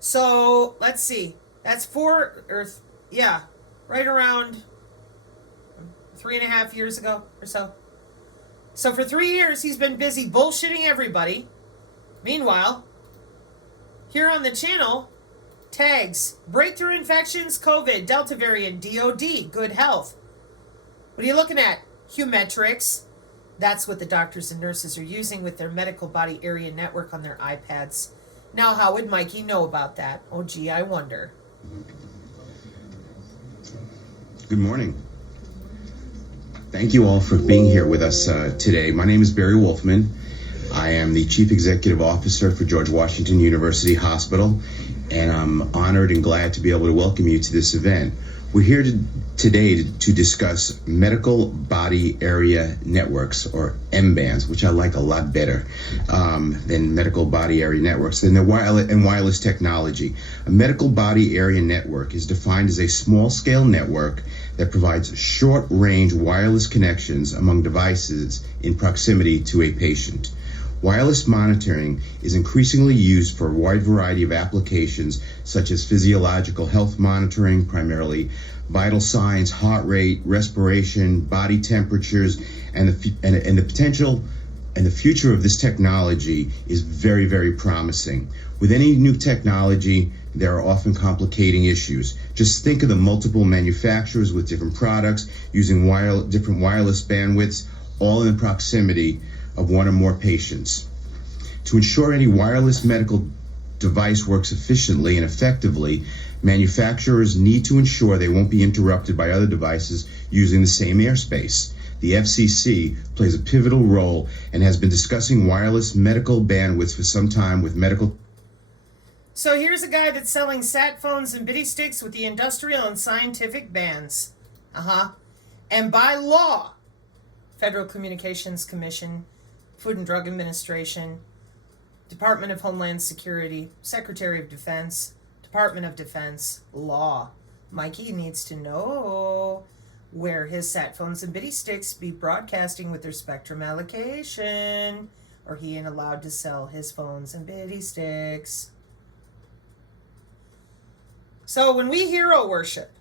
So, let's see. That's right around 3.5 years ago or so. So for 3 years, he's been busy bullshitting everybody. Meanwhile, here on the channel, tags, breakthrough infections, COVID, Delta variant, DOD, good health. What are you looking at? Humetrics. That's what the doctors and nurses are using with their medical body area network on their iPads. Now, how would Mikey know about that? Oh, gee, I wonder. Good morning. Thank you all for being here with us today. My name is Barry Wolfman. I am the Chief Executive Officer for George Washington University Hospital, and I'm honored and glad to be able to welcome you to this event. We're here today to discuss medical body area networks, or M-bands, which I like a lot better than medical body area networks, and wireless technology. A medical body area network is defined as a small-scale network that provides short-range wireless connections among devices in proximity to a patient. Wireless monitoring is increasingly used for a wide variety of applications, such as physiological health monitoring, primarily vital signs, heart rate, respiration, body temperatures, and the potential and the future of this technology is very, very promising. With any new technology, there are often complicating issues. Just think of the multiple manufacturers with different products using different wireless bandwidths, all in the proximity of one or more patients. To ensure any wireless medical device works efficiently and effectively, manufacturers need to ensure they won't be interrupted by other devices using the same airspace. The FCC plays a pivotal role and has been discussing wireless medical bandwidths for some time with medical. So here's a guy that's selling sat phones and bitty sticks with the industrial and scientific bands. And by law, Federal Communications Commission, Food and Drug Administration, Department of Homeland Security, Secretary of Defense, Department of Defense, law. Mikey needs to know where his sat phones and bitty sticks be broadcasting with their spectrum allocation, or he ain't allowed to sell his phones and bitty sticks. So when we hero worship,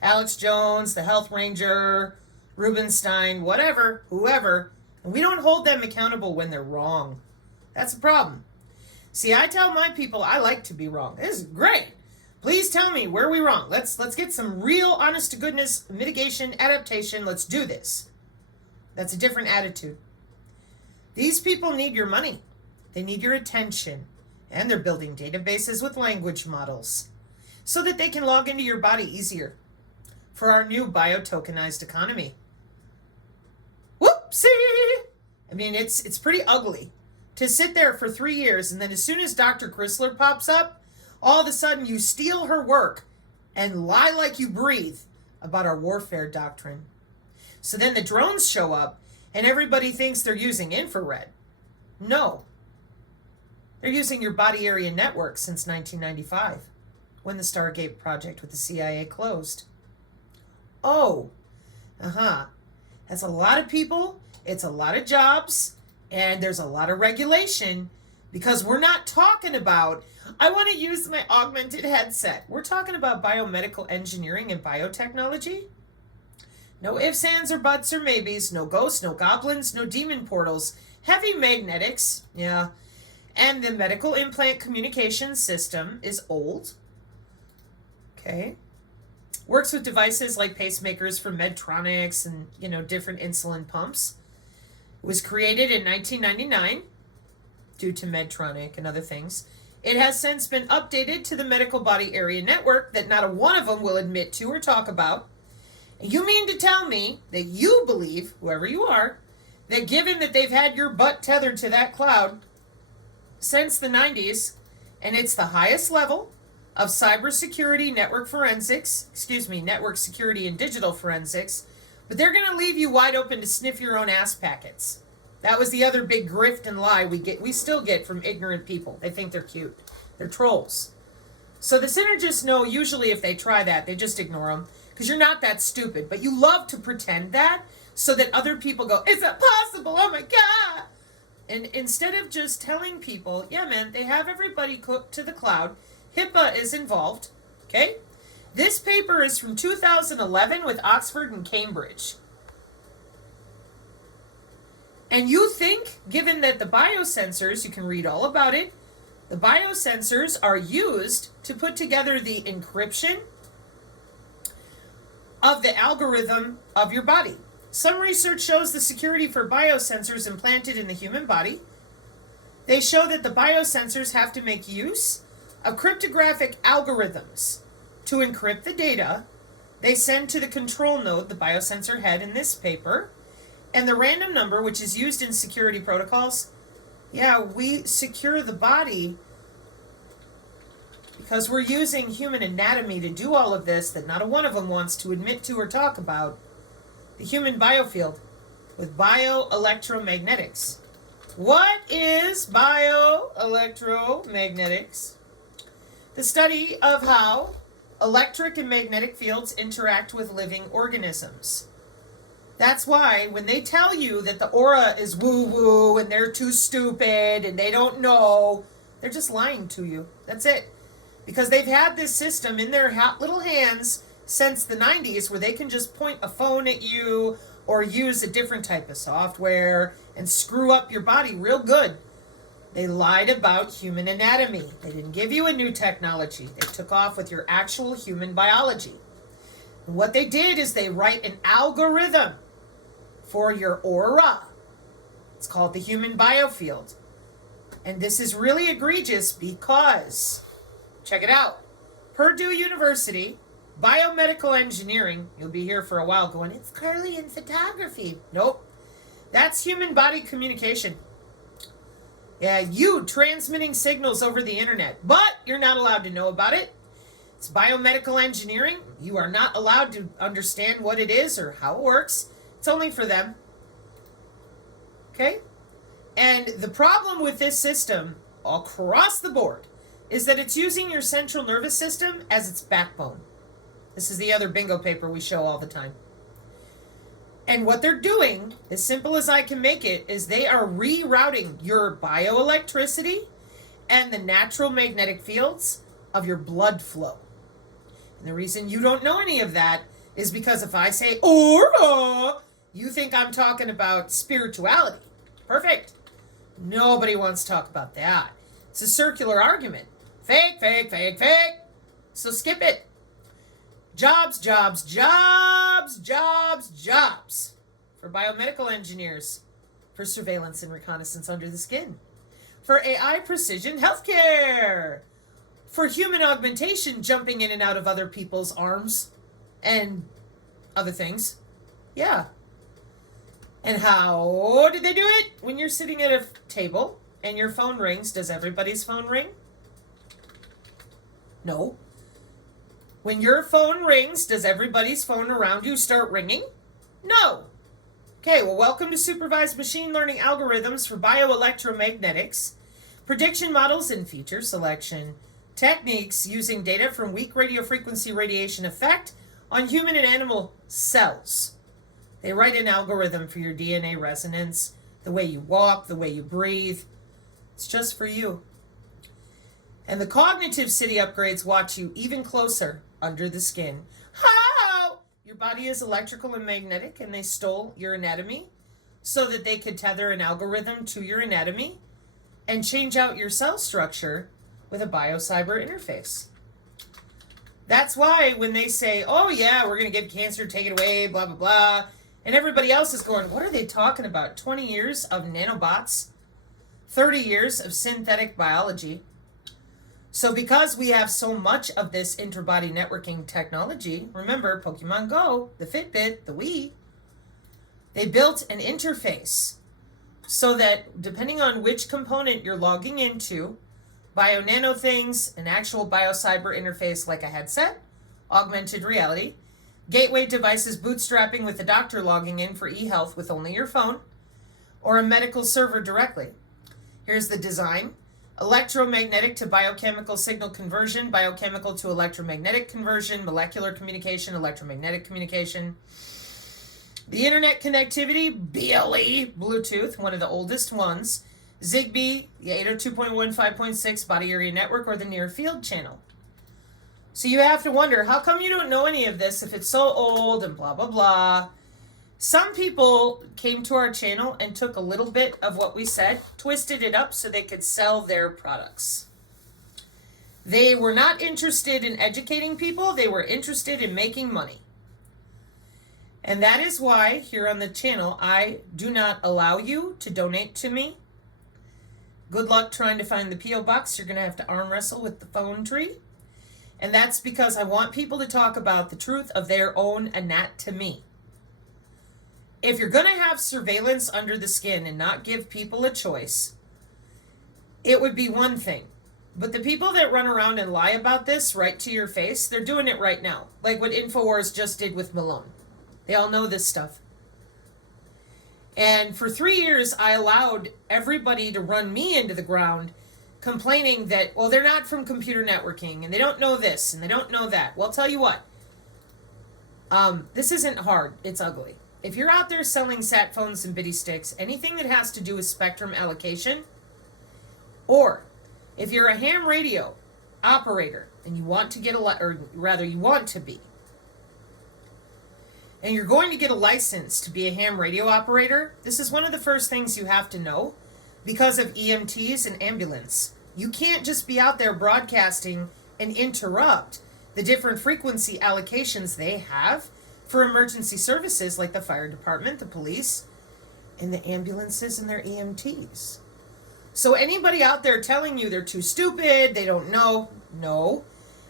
Alex Jones, the Health Ranger, Rubenstein, whatever, whoever, and we don't hold them accountable when they're wrong. That's a problem. See, I tell my people I like to be wrong. This is great. Please tell me where we're wrong. Let's get some real honest to goodness mitigation, adaptation. Let's do this. That's a different attitude. These people need your money. They need your attention. And they're building databases with language models so that they can log into your body easier for our new biotokenized economy. Whoopsie! I mean, it's pretty ugly to sit there for 3 years and then as soon as Dr. Chrysler pops up, all of a sudden you steal her work and lie like you breathe about our warfare doctrine. So then the drones show up and everybody thinks they're using infrared. No. They're using your body area network since 1995, when the Stargate project with the CIA closed. Oh, that's a lot of people, it's a lot of jobs, and there's a lot of regulation, because we're not talking about, I want to use my augmented headset. We're talking about biomedical engineering and biotechnology. No ifs, ands, or buts, or maybes. No ghosts, no goblins, no demon portals. Heavy magnetics, yeah. And the medical implant communication system is old. Okay. Works with devices like pacemakers from Medtronics and, different insulin pumps. It was created in 1999 due to Medtronic and other things. It has since been updated to the Medical Body Area Network that not a one of them will admit to or talk about. You mean to tell me that you believe, whoever you are, that given that they've had your butt tethered to that cloud since the 90s, and it's the highest level of cybersecurity, network security and digital forensics, but they're going to leave you wide open to sniff your own ass packets. That was the other big grift and lie we still get from ignorant people. They think they're cute. They're trolls. So the synergists know usually if they try that, they just ignore them. Because you're not that stupid, but you love to pretend that so that other people go, is it possible? Oh my God. And instead of just telling people, yeah, man, they have everybody cooked to the cloud. HIPAA is involved. Okay. This paper is from 2011 with Oxford and Cambridge. And you think, given that the biosensors, you can read all about it, the biosensors are used to put together the encryption of the algorithm of your body. Some research shows the security for biosensors implanted in the human body. They show that the biosensors have to make use of cryptographic algorithms to encrypt the data they send to the control node, the biosensor head in this paper, and the random number, which is used in security protocols. Yeah, we secure the body because we're using human anatomy to do all of this that not a one of them wants to admit to or talk about. The human biofield with bioelectromagnetics. What is bioelectromagnetics? The study of how electric and magnetic fields interact with living organisms. That's why when they tell you that the aura is woo-woo and they're too stupid and they don't know, they're just lying to you. That's it. Because they've had this system in their little hands since the 90s where they can just point a phone at you or use a different type of software and screw up your body real good. They lied about human anatomy. They didn't give you a new technology. They took off with your actual human biology. And what they did is they write an algorithm for your aura. It's called the human biofield. And this is really egregious because, check it out, Purdue University, biomedical engineering, you'll be here for a while going, it's Carly in photography. Nope. That's human body communication. Yeah, you transmitting signals over the internet, but you're not allowed to know about it. It's biomedical engineering. You are not allowed to understand what it is or how it works. It's only for them. Okay? And the problem with this system across the board is that it's using your central nervous system as its backbone. This is the other bingo paper we show all the time. And what they're doing, as simple as I can make it, is they are rerouting your bioelectricity and the natural magnetic fields of your blood flow. And the reason you don't know any of that is because if I say aura, you think I'm talking about spirituality. Perfect. Nobody wants to talk about that. It's a circular argument. Fake, fake, fake, fake. So skip it. Jobs, jobs, jobs, jobs, jobs for biomedical engineers, for surveillance and reconnaissance under the skin, for AI precision healthcare, for human augmentation jumping in and out of other people's arms and other things. Yeah. And how did they do it? When you're sitting at a table and your phone rings, does everybody's phone ring? No. When your phone rings, does everybody's phone around you start ringing? No. Okay, well, welcome to supervised machine learning algorithms for bioelectromagnetics, prediction models and feature selection, techniques using data from weak radiofrequency radiation effect on human and animal cells. They write an algorithm for your DNA resonance, the way you walk, the way you breathe. It's just for you. And the cognitive city upgrades watch you even closer under the skin. How? your body is electrical and magnetic, and they stole your anatomy so that they could tether an algorithm to your anatomy and change out your cell structure with a biocyber interface. That's why when they say, oh yeah, we're going to give cancer, take it away, blah, blah, blah, and everybody else is going, what are they talking about? 20 years of nanobots, 30 years of synthetic biology. So because we have so much of this interbody networking technology, remember Pokemon Go, the Fitbit, the Wii, they built an interface so that depending on which component you're logging into, bio-nano things, an actual biocyber interface like a headset, augmented reality, gateway devices bootstrapping with the doctor logging in for e-health with only your phone, or a medical server directly. Here's the design. Electromagnetic to biochemical signal conversion, biochemical to electromagnetic conversion, molecular communication, electromagnetic communication. The internet connectivity, BLE, Bluetooth, one of the oldest ones. Zigbee, the 802.15.6 body area network, or the near field channel. So you have to wonder, how come you don't know any of this if it's so old and blah, blah, blah. Some people came to our channel and took a little bit of what we said, twisted it up so they could sell their products. They were not interested in educating people. They were interested in making money. And that is why here on the channel, I do not allow you to donate to me. Good luck trying to find the P.O. box. You're going to have to arm wrestle with the phone tree. And that's because I want people to talk about the truth of their own anatomy. If you're going to have surveillance under the skin and not give people a choice, it would be one thing. But the people that run around and lie about this right to your face, they're doing it right now. Like what InfoWars just did with Malone. They all know this stuff. And for 3 years, I allowed everybody to run me into the ground complaining that, well, they're not from computer networking and they don't know this and they don't know that. Well, I'll tell you what. This isn't hard. It's ugly. If you're out there selling sat phones and bitty sticks, anything that has to do with spectrum allocation, or if you're a ham radio operator and you want to get you want to be, and you're going to get a license to be a ham radio operator, this is one of the first things you have to know because of EMTs and ambulance. You can't just be out there broadcasting and interrupt the different frequency allocations they have for emergency services like the fire department, the police, and the ambulances and their EMTs. So anybody out there telling you they're too stupid, they don't know, no.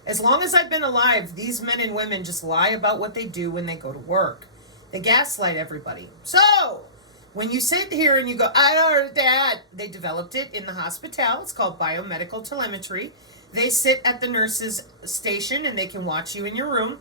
As long as I've been alive, these men and women just lie about what they do when they go to work. They gaslight everybody. So, when you sit here and you go, I don't understand, they developed it in the hospital. It's called biomedical telemetry. They sit at the nurse's station and they can watch you in your room.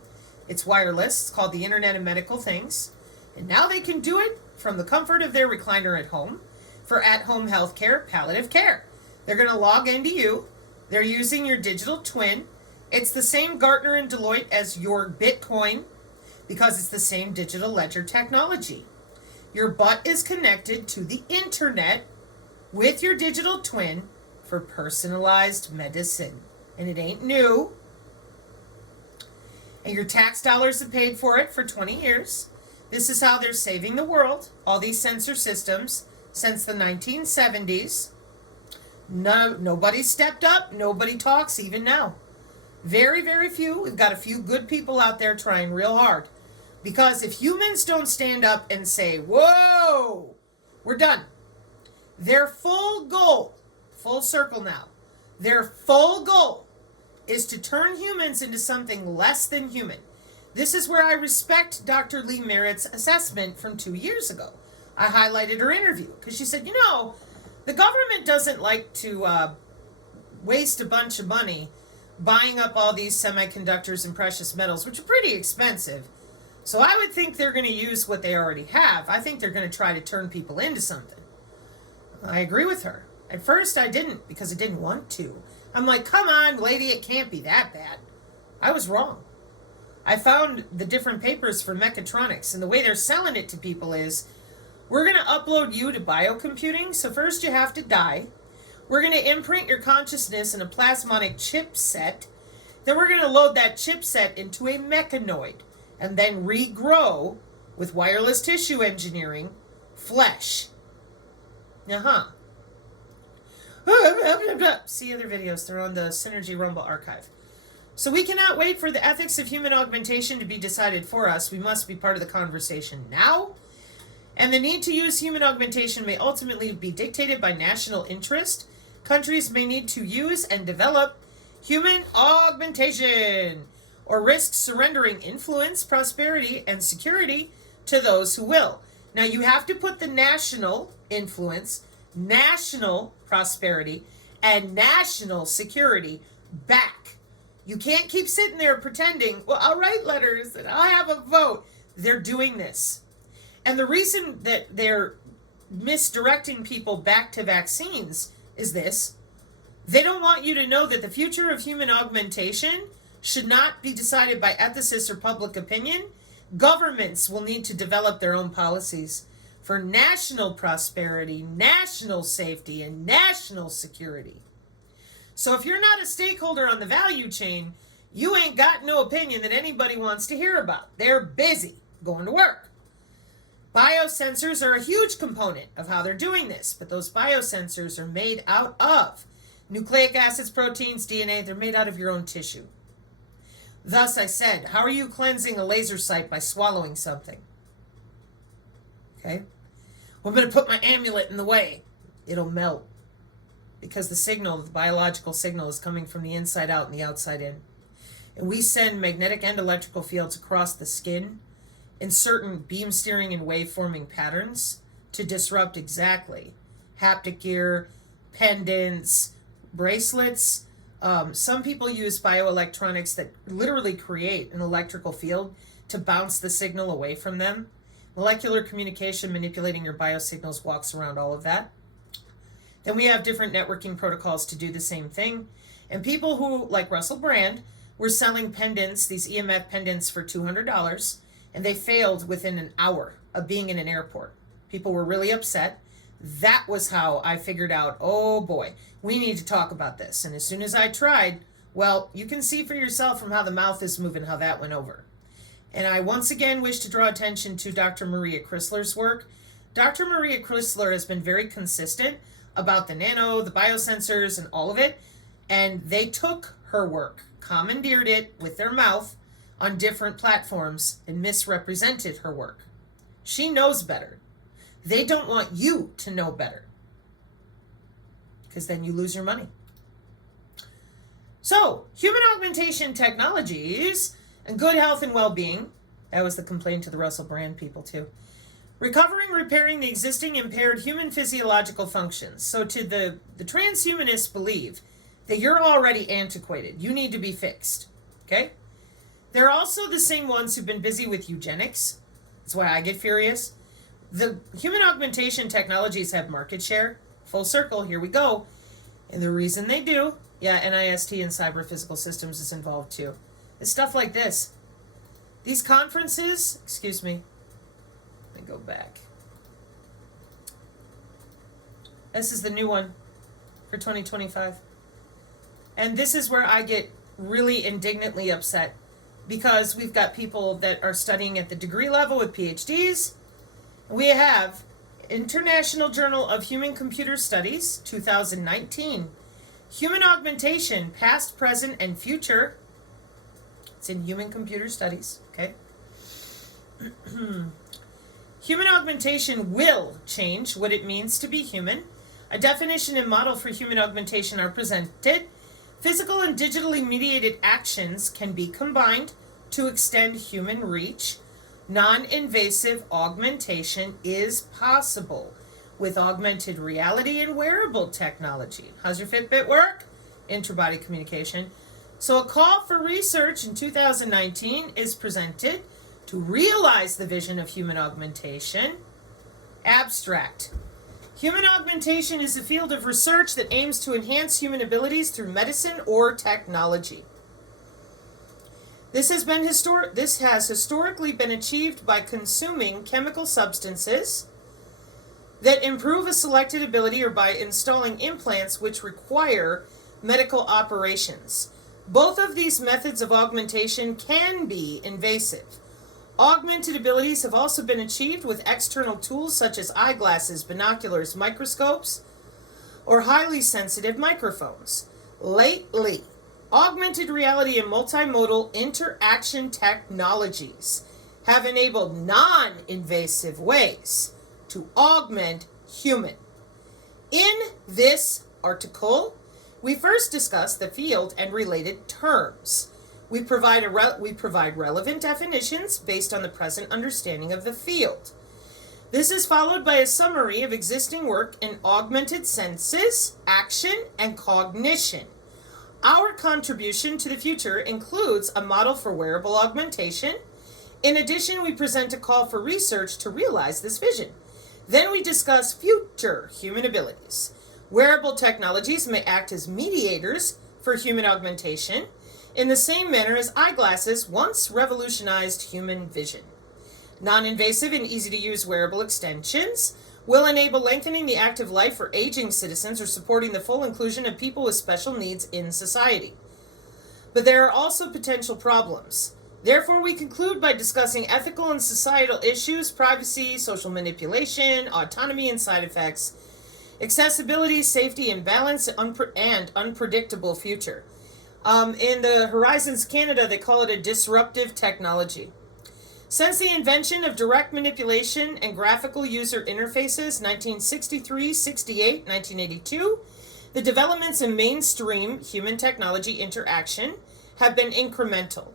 It's wireless. It's called the Internet of Medical Things. And now they can do it from the comfort of their recliner at home for at-home health care, palliative care. They're going to log into you. They're using your digital twin. It's the same Gartner and Deloitte as your Bitcoin because it's the same digital ledger technology. Your butt is connected to the internet with your digital twin for personalized medicine. And it ain't new. And your tax dollars have paid for it for 20 years. This is how they're saving the world. All these sensor systems since the 1970s. Nobody stepped up. Nobody talks even now. Very, very few. We've got a few good people out there trying real hard. Because if humans don't stand up and say, whoa, we're done. Their full goal, full circle now, their full goal is to turn humans into something less than human. This is where I respect Dr. Lee Merritt's assessment from 2 years ago. I highlighted her interview because she said, the government doesn't like to waste a bunch of money buying up all these semiconductors and precious metals, which are pretty expensive. So I would think they're going to use what they already have. I think they're going to try to turn people into something. I agree with her. At first I didn't because I didn't want to. I'm like, come on, lady, it can't be that bad. I was wrong. I found the different papers for mechatronics, and the way they're selling it to people is, we're going to upload you to biocomputing, so first you have to die. We're going to imprint your consciousness in a plasmonic chipset. Then we're going to load that chipset into a mechanoid. and then regrow with wireless tissue engineering flesh. See other videos. They're on the Synergy Rumble archive. So we cannot wait for the ethics of human augmentation to be decided for us. We must be part of the conversation now. And the need to use human augmentation may ultimately be dictated by national interest. Countries may need to use and develop human augmentation or risk surrendering influence, prosperity, and security to those who will. Now you have to put the national influence, national prosperity, and national security back. You can't keep sitting there pretending, well, I'll write letters and I'll have a vote. They're doing this. And the reason that they're misdirecting people back to vaccines is this. They don't want you to know that the future of human augmentation should not be decided by ethicists or public opinion. Governments will need to develop their own policies for national prosperity, national safety, and national security. So if you're not a stakeholder on the value chain, you ain't got no opinion that anybody wants to hear about. They're busy going to work. Biosensors are a huge component of how they're doing this, but those biosensors are made out of nucleic acids, proteins, DNA. They're made out of your own tissue. Thus, I said, how are you cleansing a laser sight by swallowing something? Okay? Well, I'm going to put my amulet in the way. It'll melt. Because the signal, the biological signal, is coming from the inside out and the outside in. And we send magnetic and electrical fields across the skin in certain beam steering and wave forming patterns to disrupt exactly haptic gear, pendants, bracelets. Some people use bioelectronics that literally create an electrical field to bounce the signal away from them. Molecular communication manipulating your biosignals walks around all of that. Then we have different networking protocols to do the same thing. And people who, like Russell Brand, were selling pendants, these EMF pendants for $200, and they failed within an hour of being in an airport. People were really upset. That was how I figured out, oh boy, we need to talk about this. And as soon as I tried, well, you can see for yourself from how the mouth is moving how that went over. And I once again wish to draw attention to Dr. Maria Chrysler's work. Dr. Maria Chrysler has been very consistent about the nano, the biosensors, and all of it. And they took her work, commandeered it with their mouth on different platforms, and misrepresented her work. She knows better. They don't want you to know better, because then you lose your money. So, human augmentation technologies and good health and well-being. That was the complaint to the Russell Brand people too. Recovering, repairing the existing impaired human physiological functions. So to the transhumanists believe that you're already antiquated. You need to be fixed. Okay? They're also the same ones who've been busy with eugenics. That's why I get furious. The human augmentation technologies have market share. Full circle, here we go. And the reason they do, NIST and cyber physical systems is involved too. It's stuff like this. These conferences, excuse me, let me go back. This is the new one for 2025. And this is where I get really indignantly upset, because we've got people that are studying at the degree level with PhDs. We have International Journal of Human Computer Studies, 2019. Human augmentation, past, present, and future. It's in Human Computer Studies, okay? Human augmentation will change what it means to be human. A definition and model for human augmentation are presented. Physical and digitally mediated actions can be combined to extend human reach. Non-invasive augmentation is possible with augmented reality and wearable technology. How's your Fitbit work? Interbody communication. So a call for research in 2019 is presented to realize the vision of human augmentation. Abstract. Human augmentation is a field of research that aims to enhance human abilities through medicine or technology. This has historically been achieved by consuming chemical substances that improve a selected ability, or by installing implants which require medical operations. Both of these methods of augmentation can be invasive. Augmented abilities have also been achieved with external tools such as eyeglasses, binoculars, microscopes, or highly sensitive microphones. Lately, augmented reality and multimodal interaction technologies have enabled non-invasive ways to augment human. In this article, we first discuss the field and related terms. We provide relevant definitions based on the present understanding of the field. This is followed by a summary of existing work in augmented senses, action, and cognition. Our contribution to the future includes a model for wearable augmentation. In addition, we present a call for research to realize this vision. Then we discuss future human abilities. Wearable technologies may act as mediators for human augmentation in the same manner as eyeglasses once revolutionized human vision. Non-invasive and easy-to-use wearable extensions will enable lengthening the active life for aging citizens or supporting the full inclusion of people with special needs in society. But there are also potential problems. Therefore, we conclude by discussing ethical and societal issues, privacy, social manipulation, autonomy and side effects, accessibility, safety and balance, and unpredictable future. In the Horizons Canada, they call it a disruptive technology. Since the invention of direct manipulation and graphical user interfaces, 1963, 68, 1982, the developments in mainstream human technology interaction have been incremental.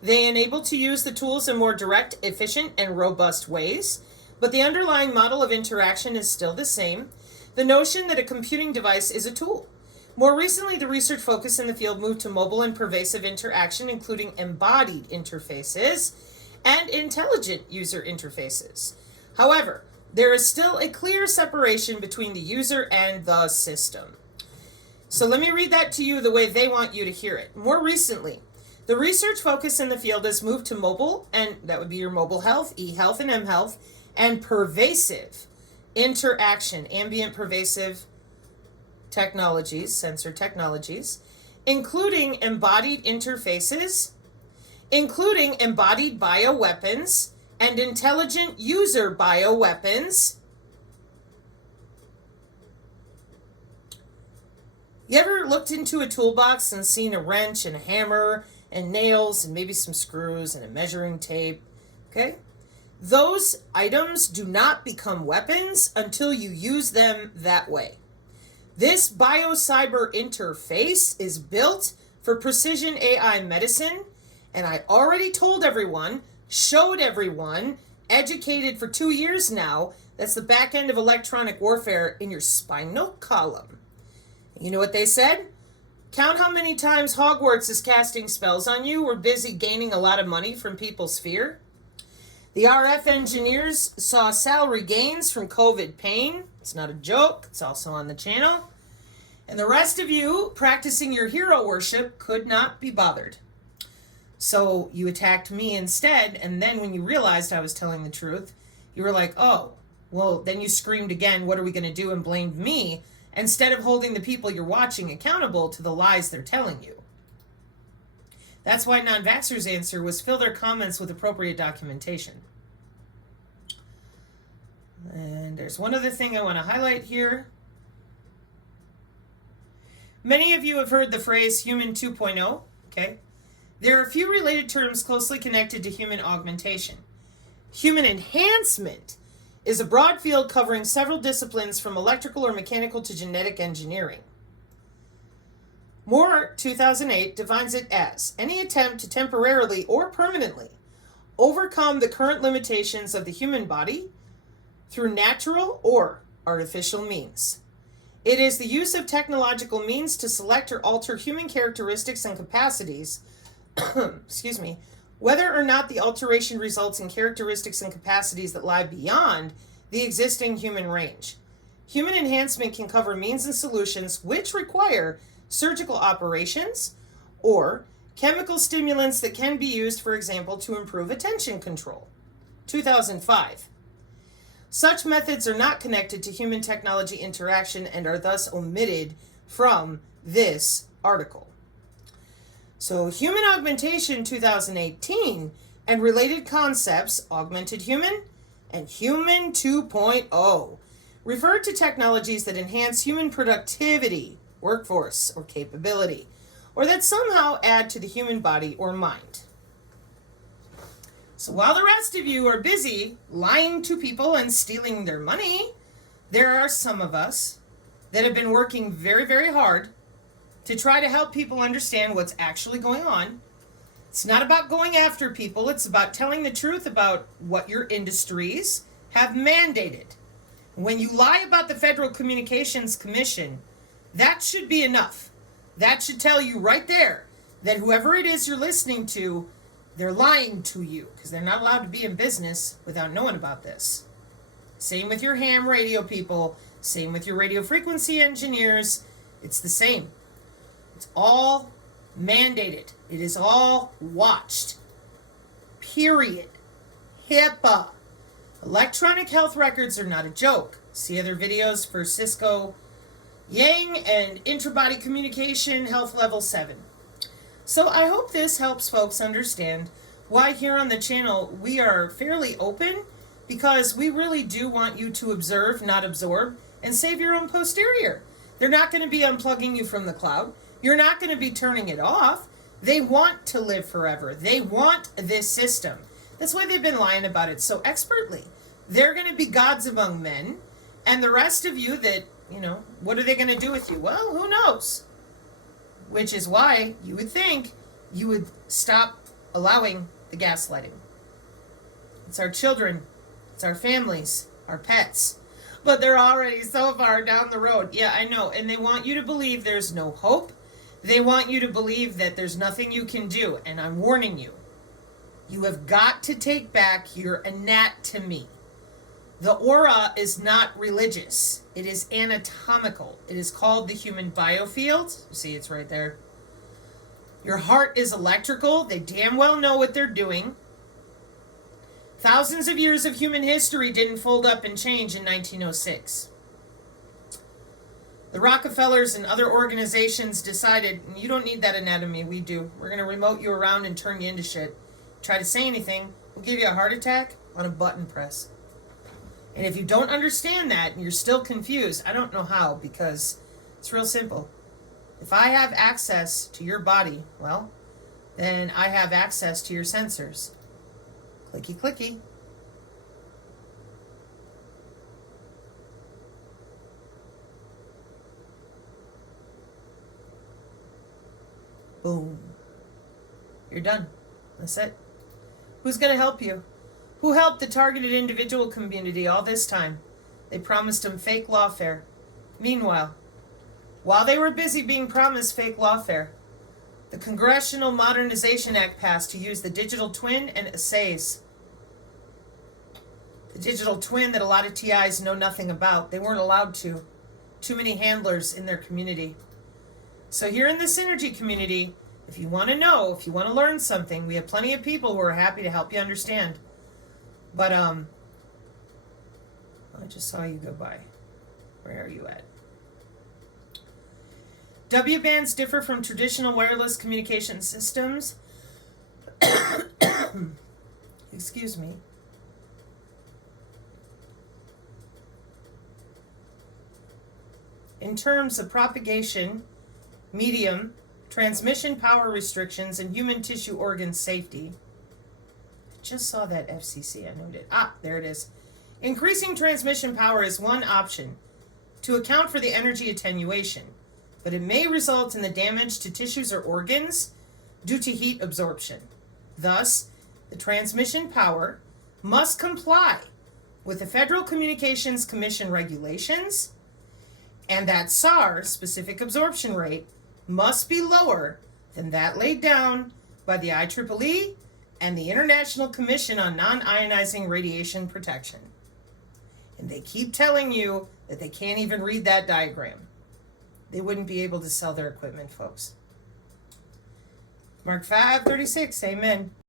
They enable to use the tools in more direct, efficient, and robust ways, but the underlying model of interaction is still the same: the notion that a computing device is a tool. More recently, the research focus in the field moved to mobile and pervasive interaction, including embodied interfaces and intelligent user interfaces. However, there is still a clear separation between the user and the system. So let me read that to you the way they want you to hear it. More recently, the research focus in the field has moved to mobile, and that would be your mobile health, e-health, and m-health, and pervasive interaction, ambient pervasive technologies, sensor technologies, including embodied interfaces, including embodied bioweapons and intelligent user bioweapons. You ever looked into a toolbox and seen a wrench and a hammer and nails and maybe some screws and a measuring tape? Okay? Those items do not become weapons until you use them that way. This bio-cyber interface is built for precision AI medicine, and I already told everyone, showed everyone, educated for 2 years now, that's the back end of electronic warfare in your spinal column. You know what they said? Count how many times Hogwarts is casting spells on you. We're busy gaining a lot of money from people's fear. The RF engineers saw salary gains from COVID pain. It's not a joke. It's also on the channel. And the rest of you practicing your hero worship could not be bothered. So you attacked me instead, and then when you realized I was telling the truth, you were like, oh, well, then you screamed again, what are we going to do, and blamed me, instead of holding the people you're watching accountable to the lies they're telling you. That's why non-vaxxers' answer was fill their comments with appropriate documentation. And there's one other thing I want to highlight here. Many of you have heard the phrase human 2.0, okay? There are a few related terms closely connected to human augmentation. Human enhancement is a broad field covering several disciplines from electrical or mechanical to genetic engineering. Moore, 2008, defines it as any attempt to temporarily or permanently overcome the current limitations of the human body through natural or artificial means. It is the use of technological means to select or alter human characteristics and capacities, excuse me, whether or not the alteration results in characteristics and capacities that lie beyond the existing human range. Human enhancement can cover means and solutions which require surgical operations or chemical stimulants that can be used, for example, to improve attention control. 2005. Such methods are not connected to human technology interaction and are thus omitted from this article. So Human Augmentation 2018 and related concepts, augmented human and human 2.0, refer to technologies that enhance human productivity, workforce, or capability, or that somehow add to the human body or mind. So while the rest of you are busy lying to people and stealing their money, there are some of us that have been working very, very hard to try to help people understand what's actually going on. It's not about going after people. It's about telling the truth about what your industries have mandated. When you lie about the Federal Communications Commission, that should be enough. That should tell you right there that whoever it is you're listening to, they're lying to you, because they're not allowed to be in business without knowing about this. Same with your ham radio people. Same with your radio frequency engineers. It's the same. It's all mandated. It is all watched. Period. HIPAA. Electronic health records are not a joke. See other videos for Cisco Yang and Intrabody Communication Health Level 7. So I hope this helps folks understand why here on the channel we are fairly open, because we really do want you to observe, not absorb, and save your own posterior. They're not going to be unplugging you from the cloud. You're not going to be turning it off. They want to live forever. They want this system. That's why they've been lying about it so expertly. They're going to be gods among men, and the rest of you that, what are they going to do with you? Well, who knows? Which is why you would think you would stop allowing the gaslighting. It's our children, it's our families, our pets. But they're already so far down the road. Yeah, I know. And they want you to believe there's no hope. They want you to believe that there's nothing you can do. And I'm warning you, you have got to take back your anatomy. The aura is not religious. It is anatomical. It is called the human biofield. You see, it's right there. Your heart is electrical. They damn well know what they're doing. Thousands of years of human history didn't fold up and change in 1906. The Rockefellers and other organizations decided, you don't need that anatomy, we do. We're going to remote you around and turn you into shit. Try to say anything, we'll give you a heart attack on a button press. And if you don't understand that and you're still confused, I don't know how, because it's real simple. If I have access to your body, well, then I have access to your sensors. Clicky, clicky. Boom. You're done. That's it. Who's going to help you? Who helped the targeted individual community all this time? They promised them fake lawfare. Meanwhile, while they were busy being promised fake lawfare, the Congressional Modernization Act passed to use the digital twin and assays. The digital twin that a lot of TIs know nothing about. They weren't allowed to. Too many handlers in their community. So here in the Synergy community, if you want to know, if you want to learn something, we have plenty of people who are happy to help you understand. But, I just saw you go by. Where are you at? W-bands differ from traditional wireless communication systems. Excuse me. In terms of propagation, medium, transmission power restrictions, and human tissue organ safety. I just saw that FCC. I know it. There it is. Increasing transmission power is one option to account for the energy attenuation, but it may result in the damage to tissues or organs due to heat absorption. Thus, the transmission power must comply with the Federal Communications Commission regulations, and that SAR, specific absorption rate, must be lower than that laid down by the IEEE and the International Commission on Non-Ionizing Radiation Protection. And they keep telling you that they can't even read that diagram. They wouldn't be able to sell their equipment, folks. Mark 5:36, amen.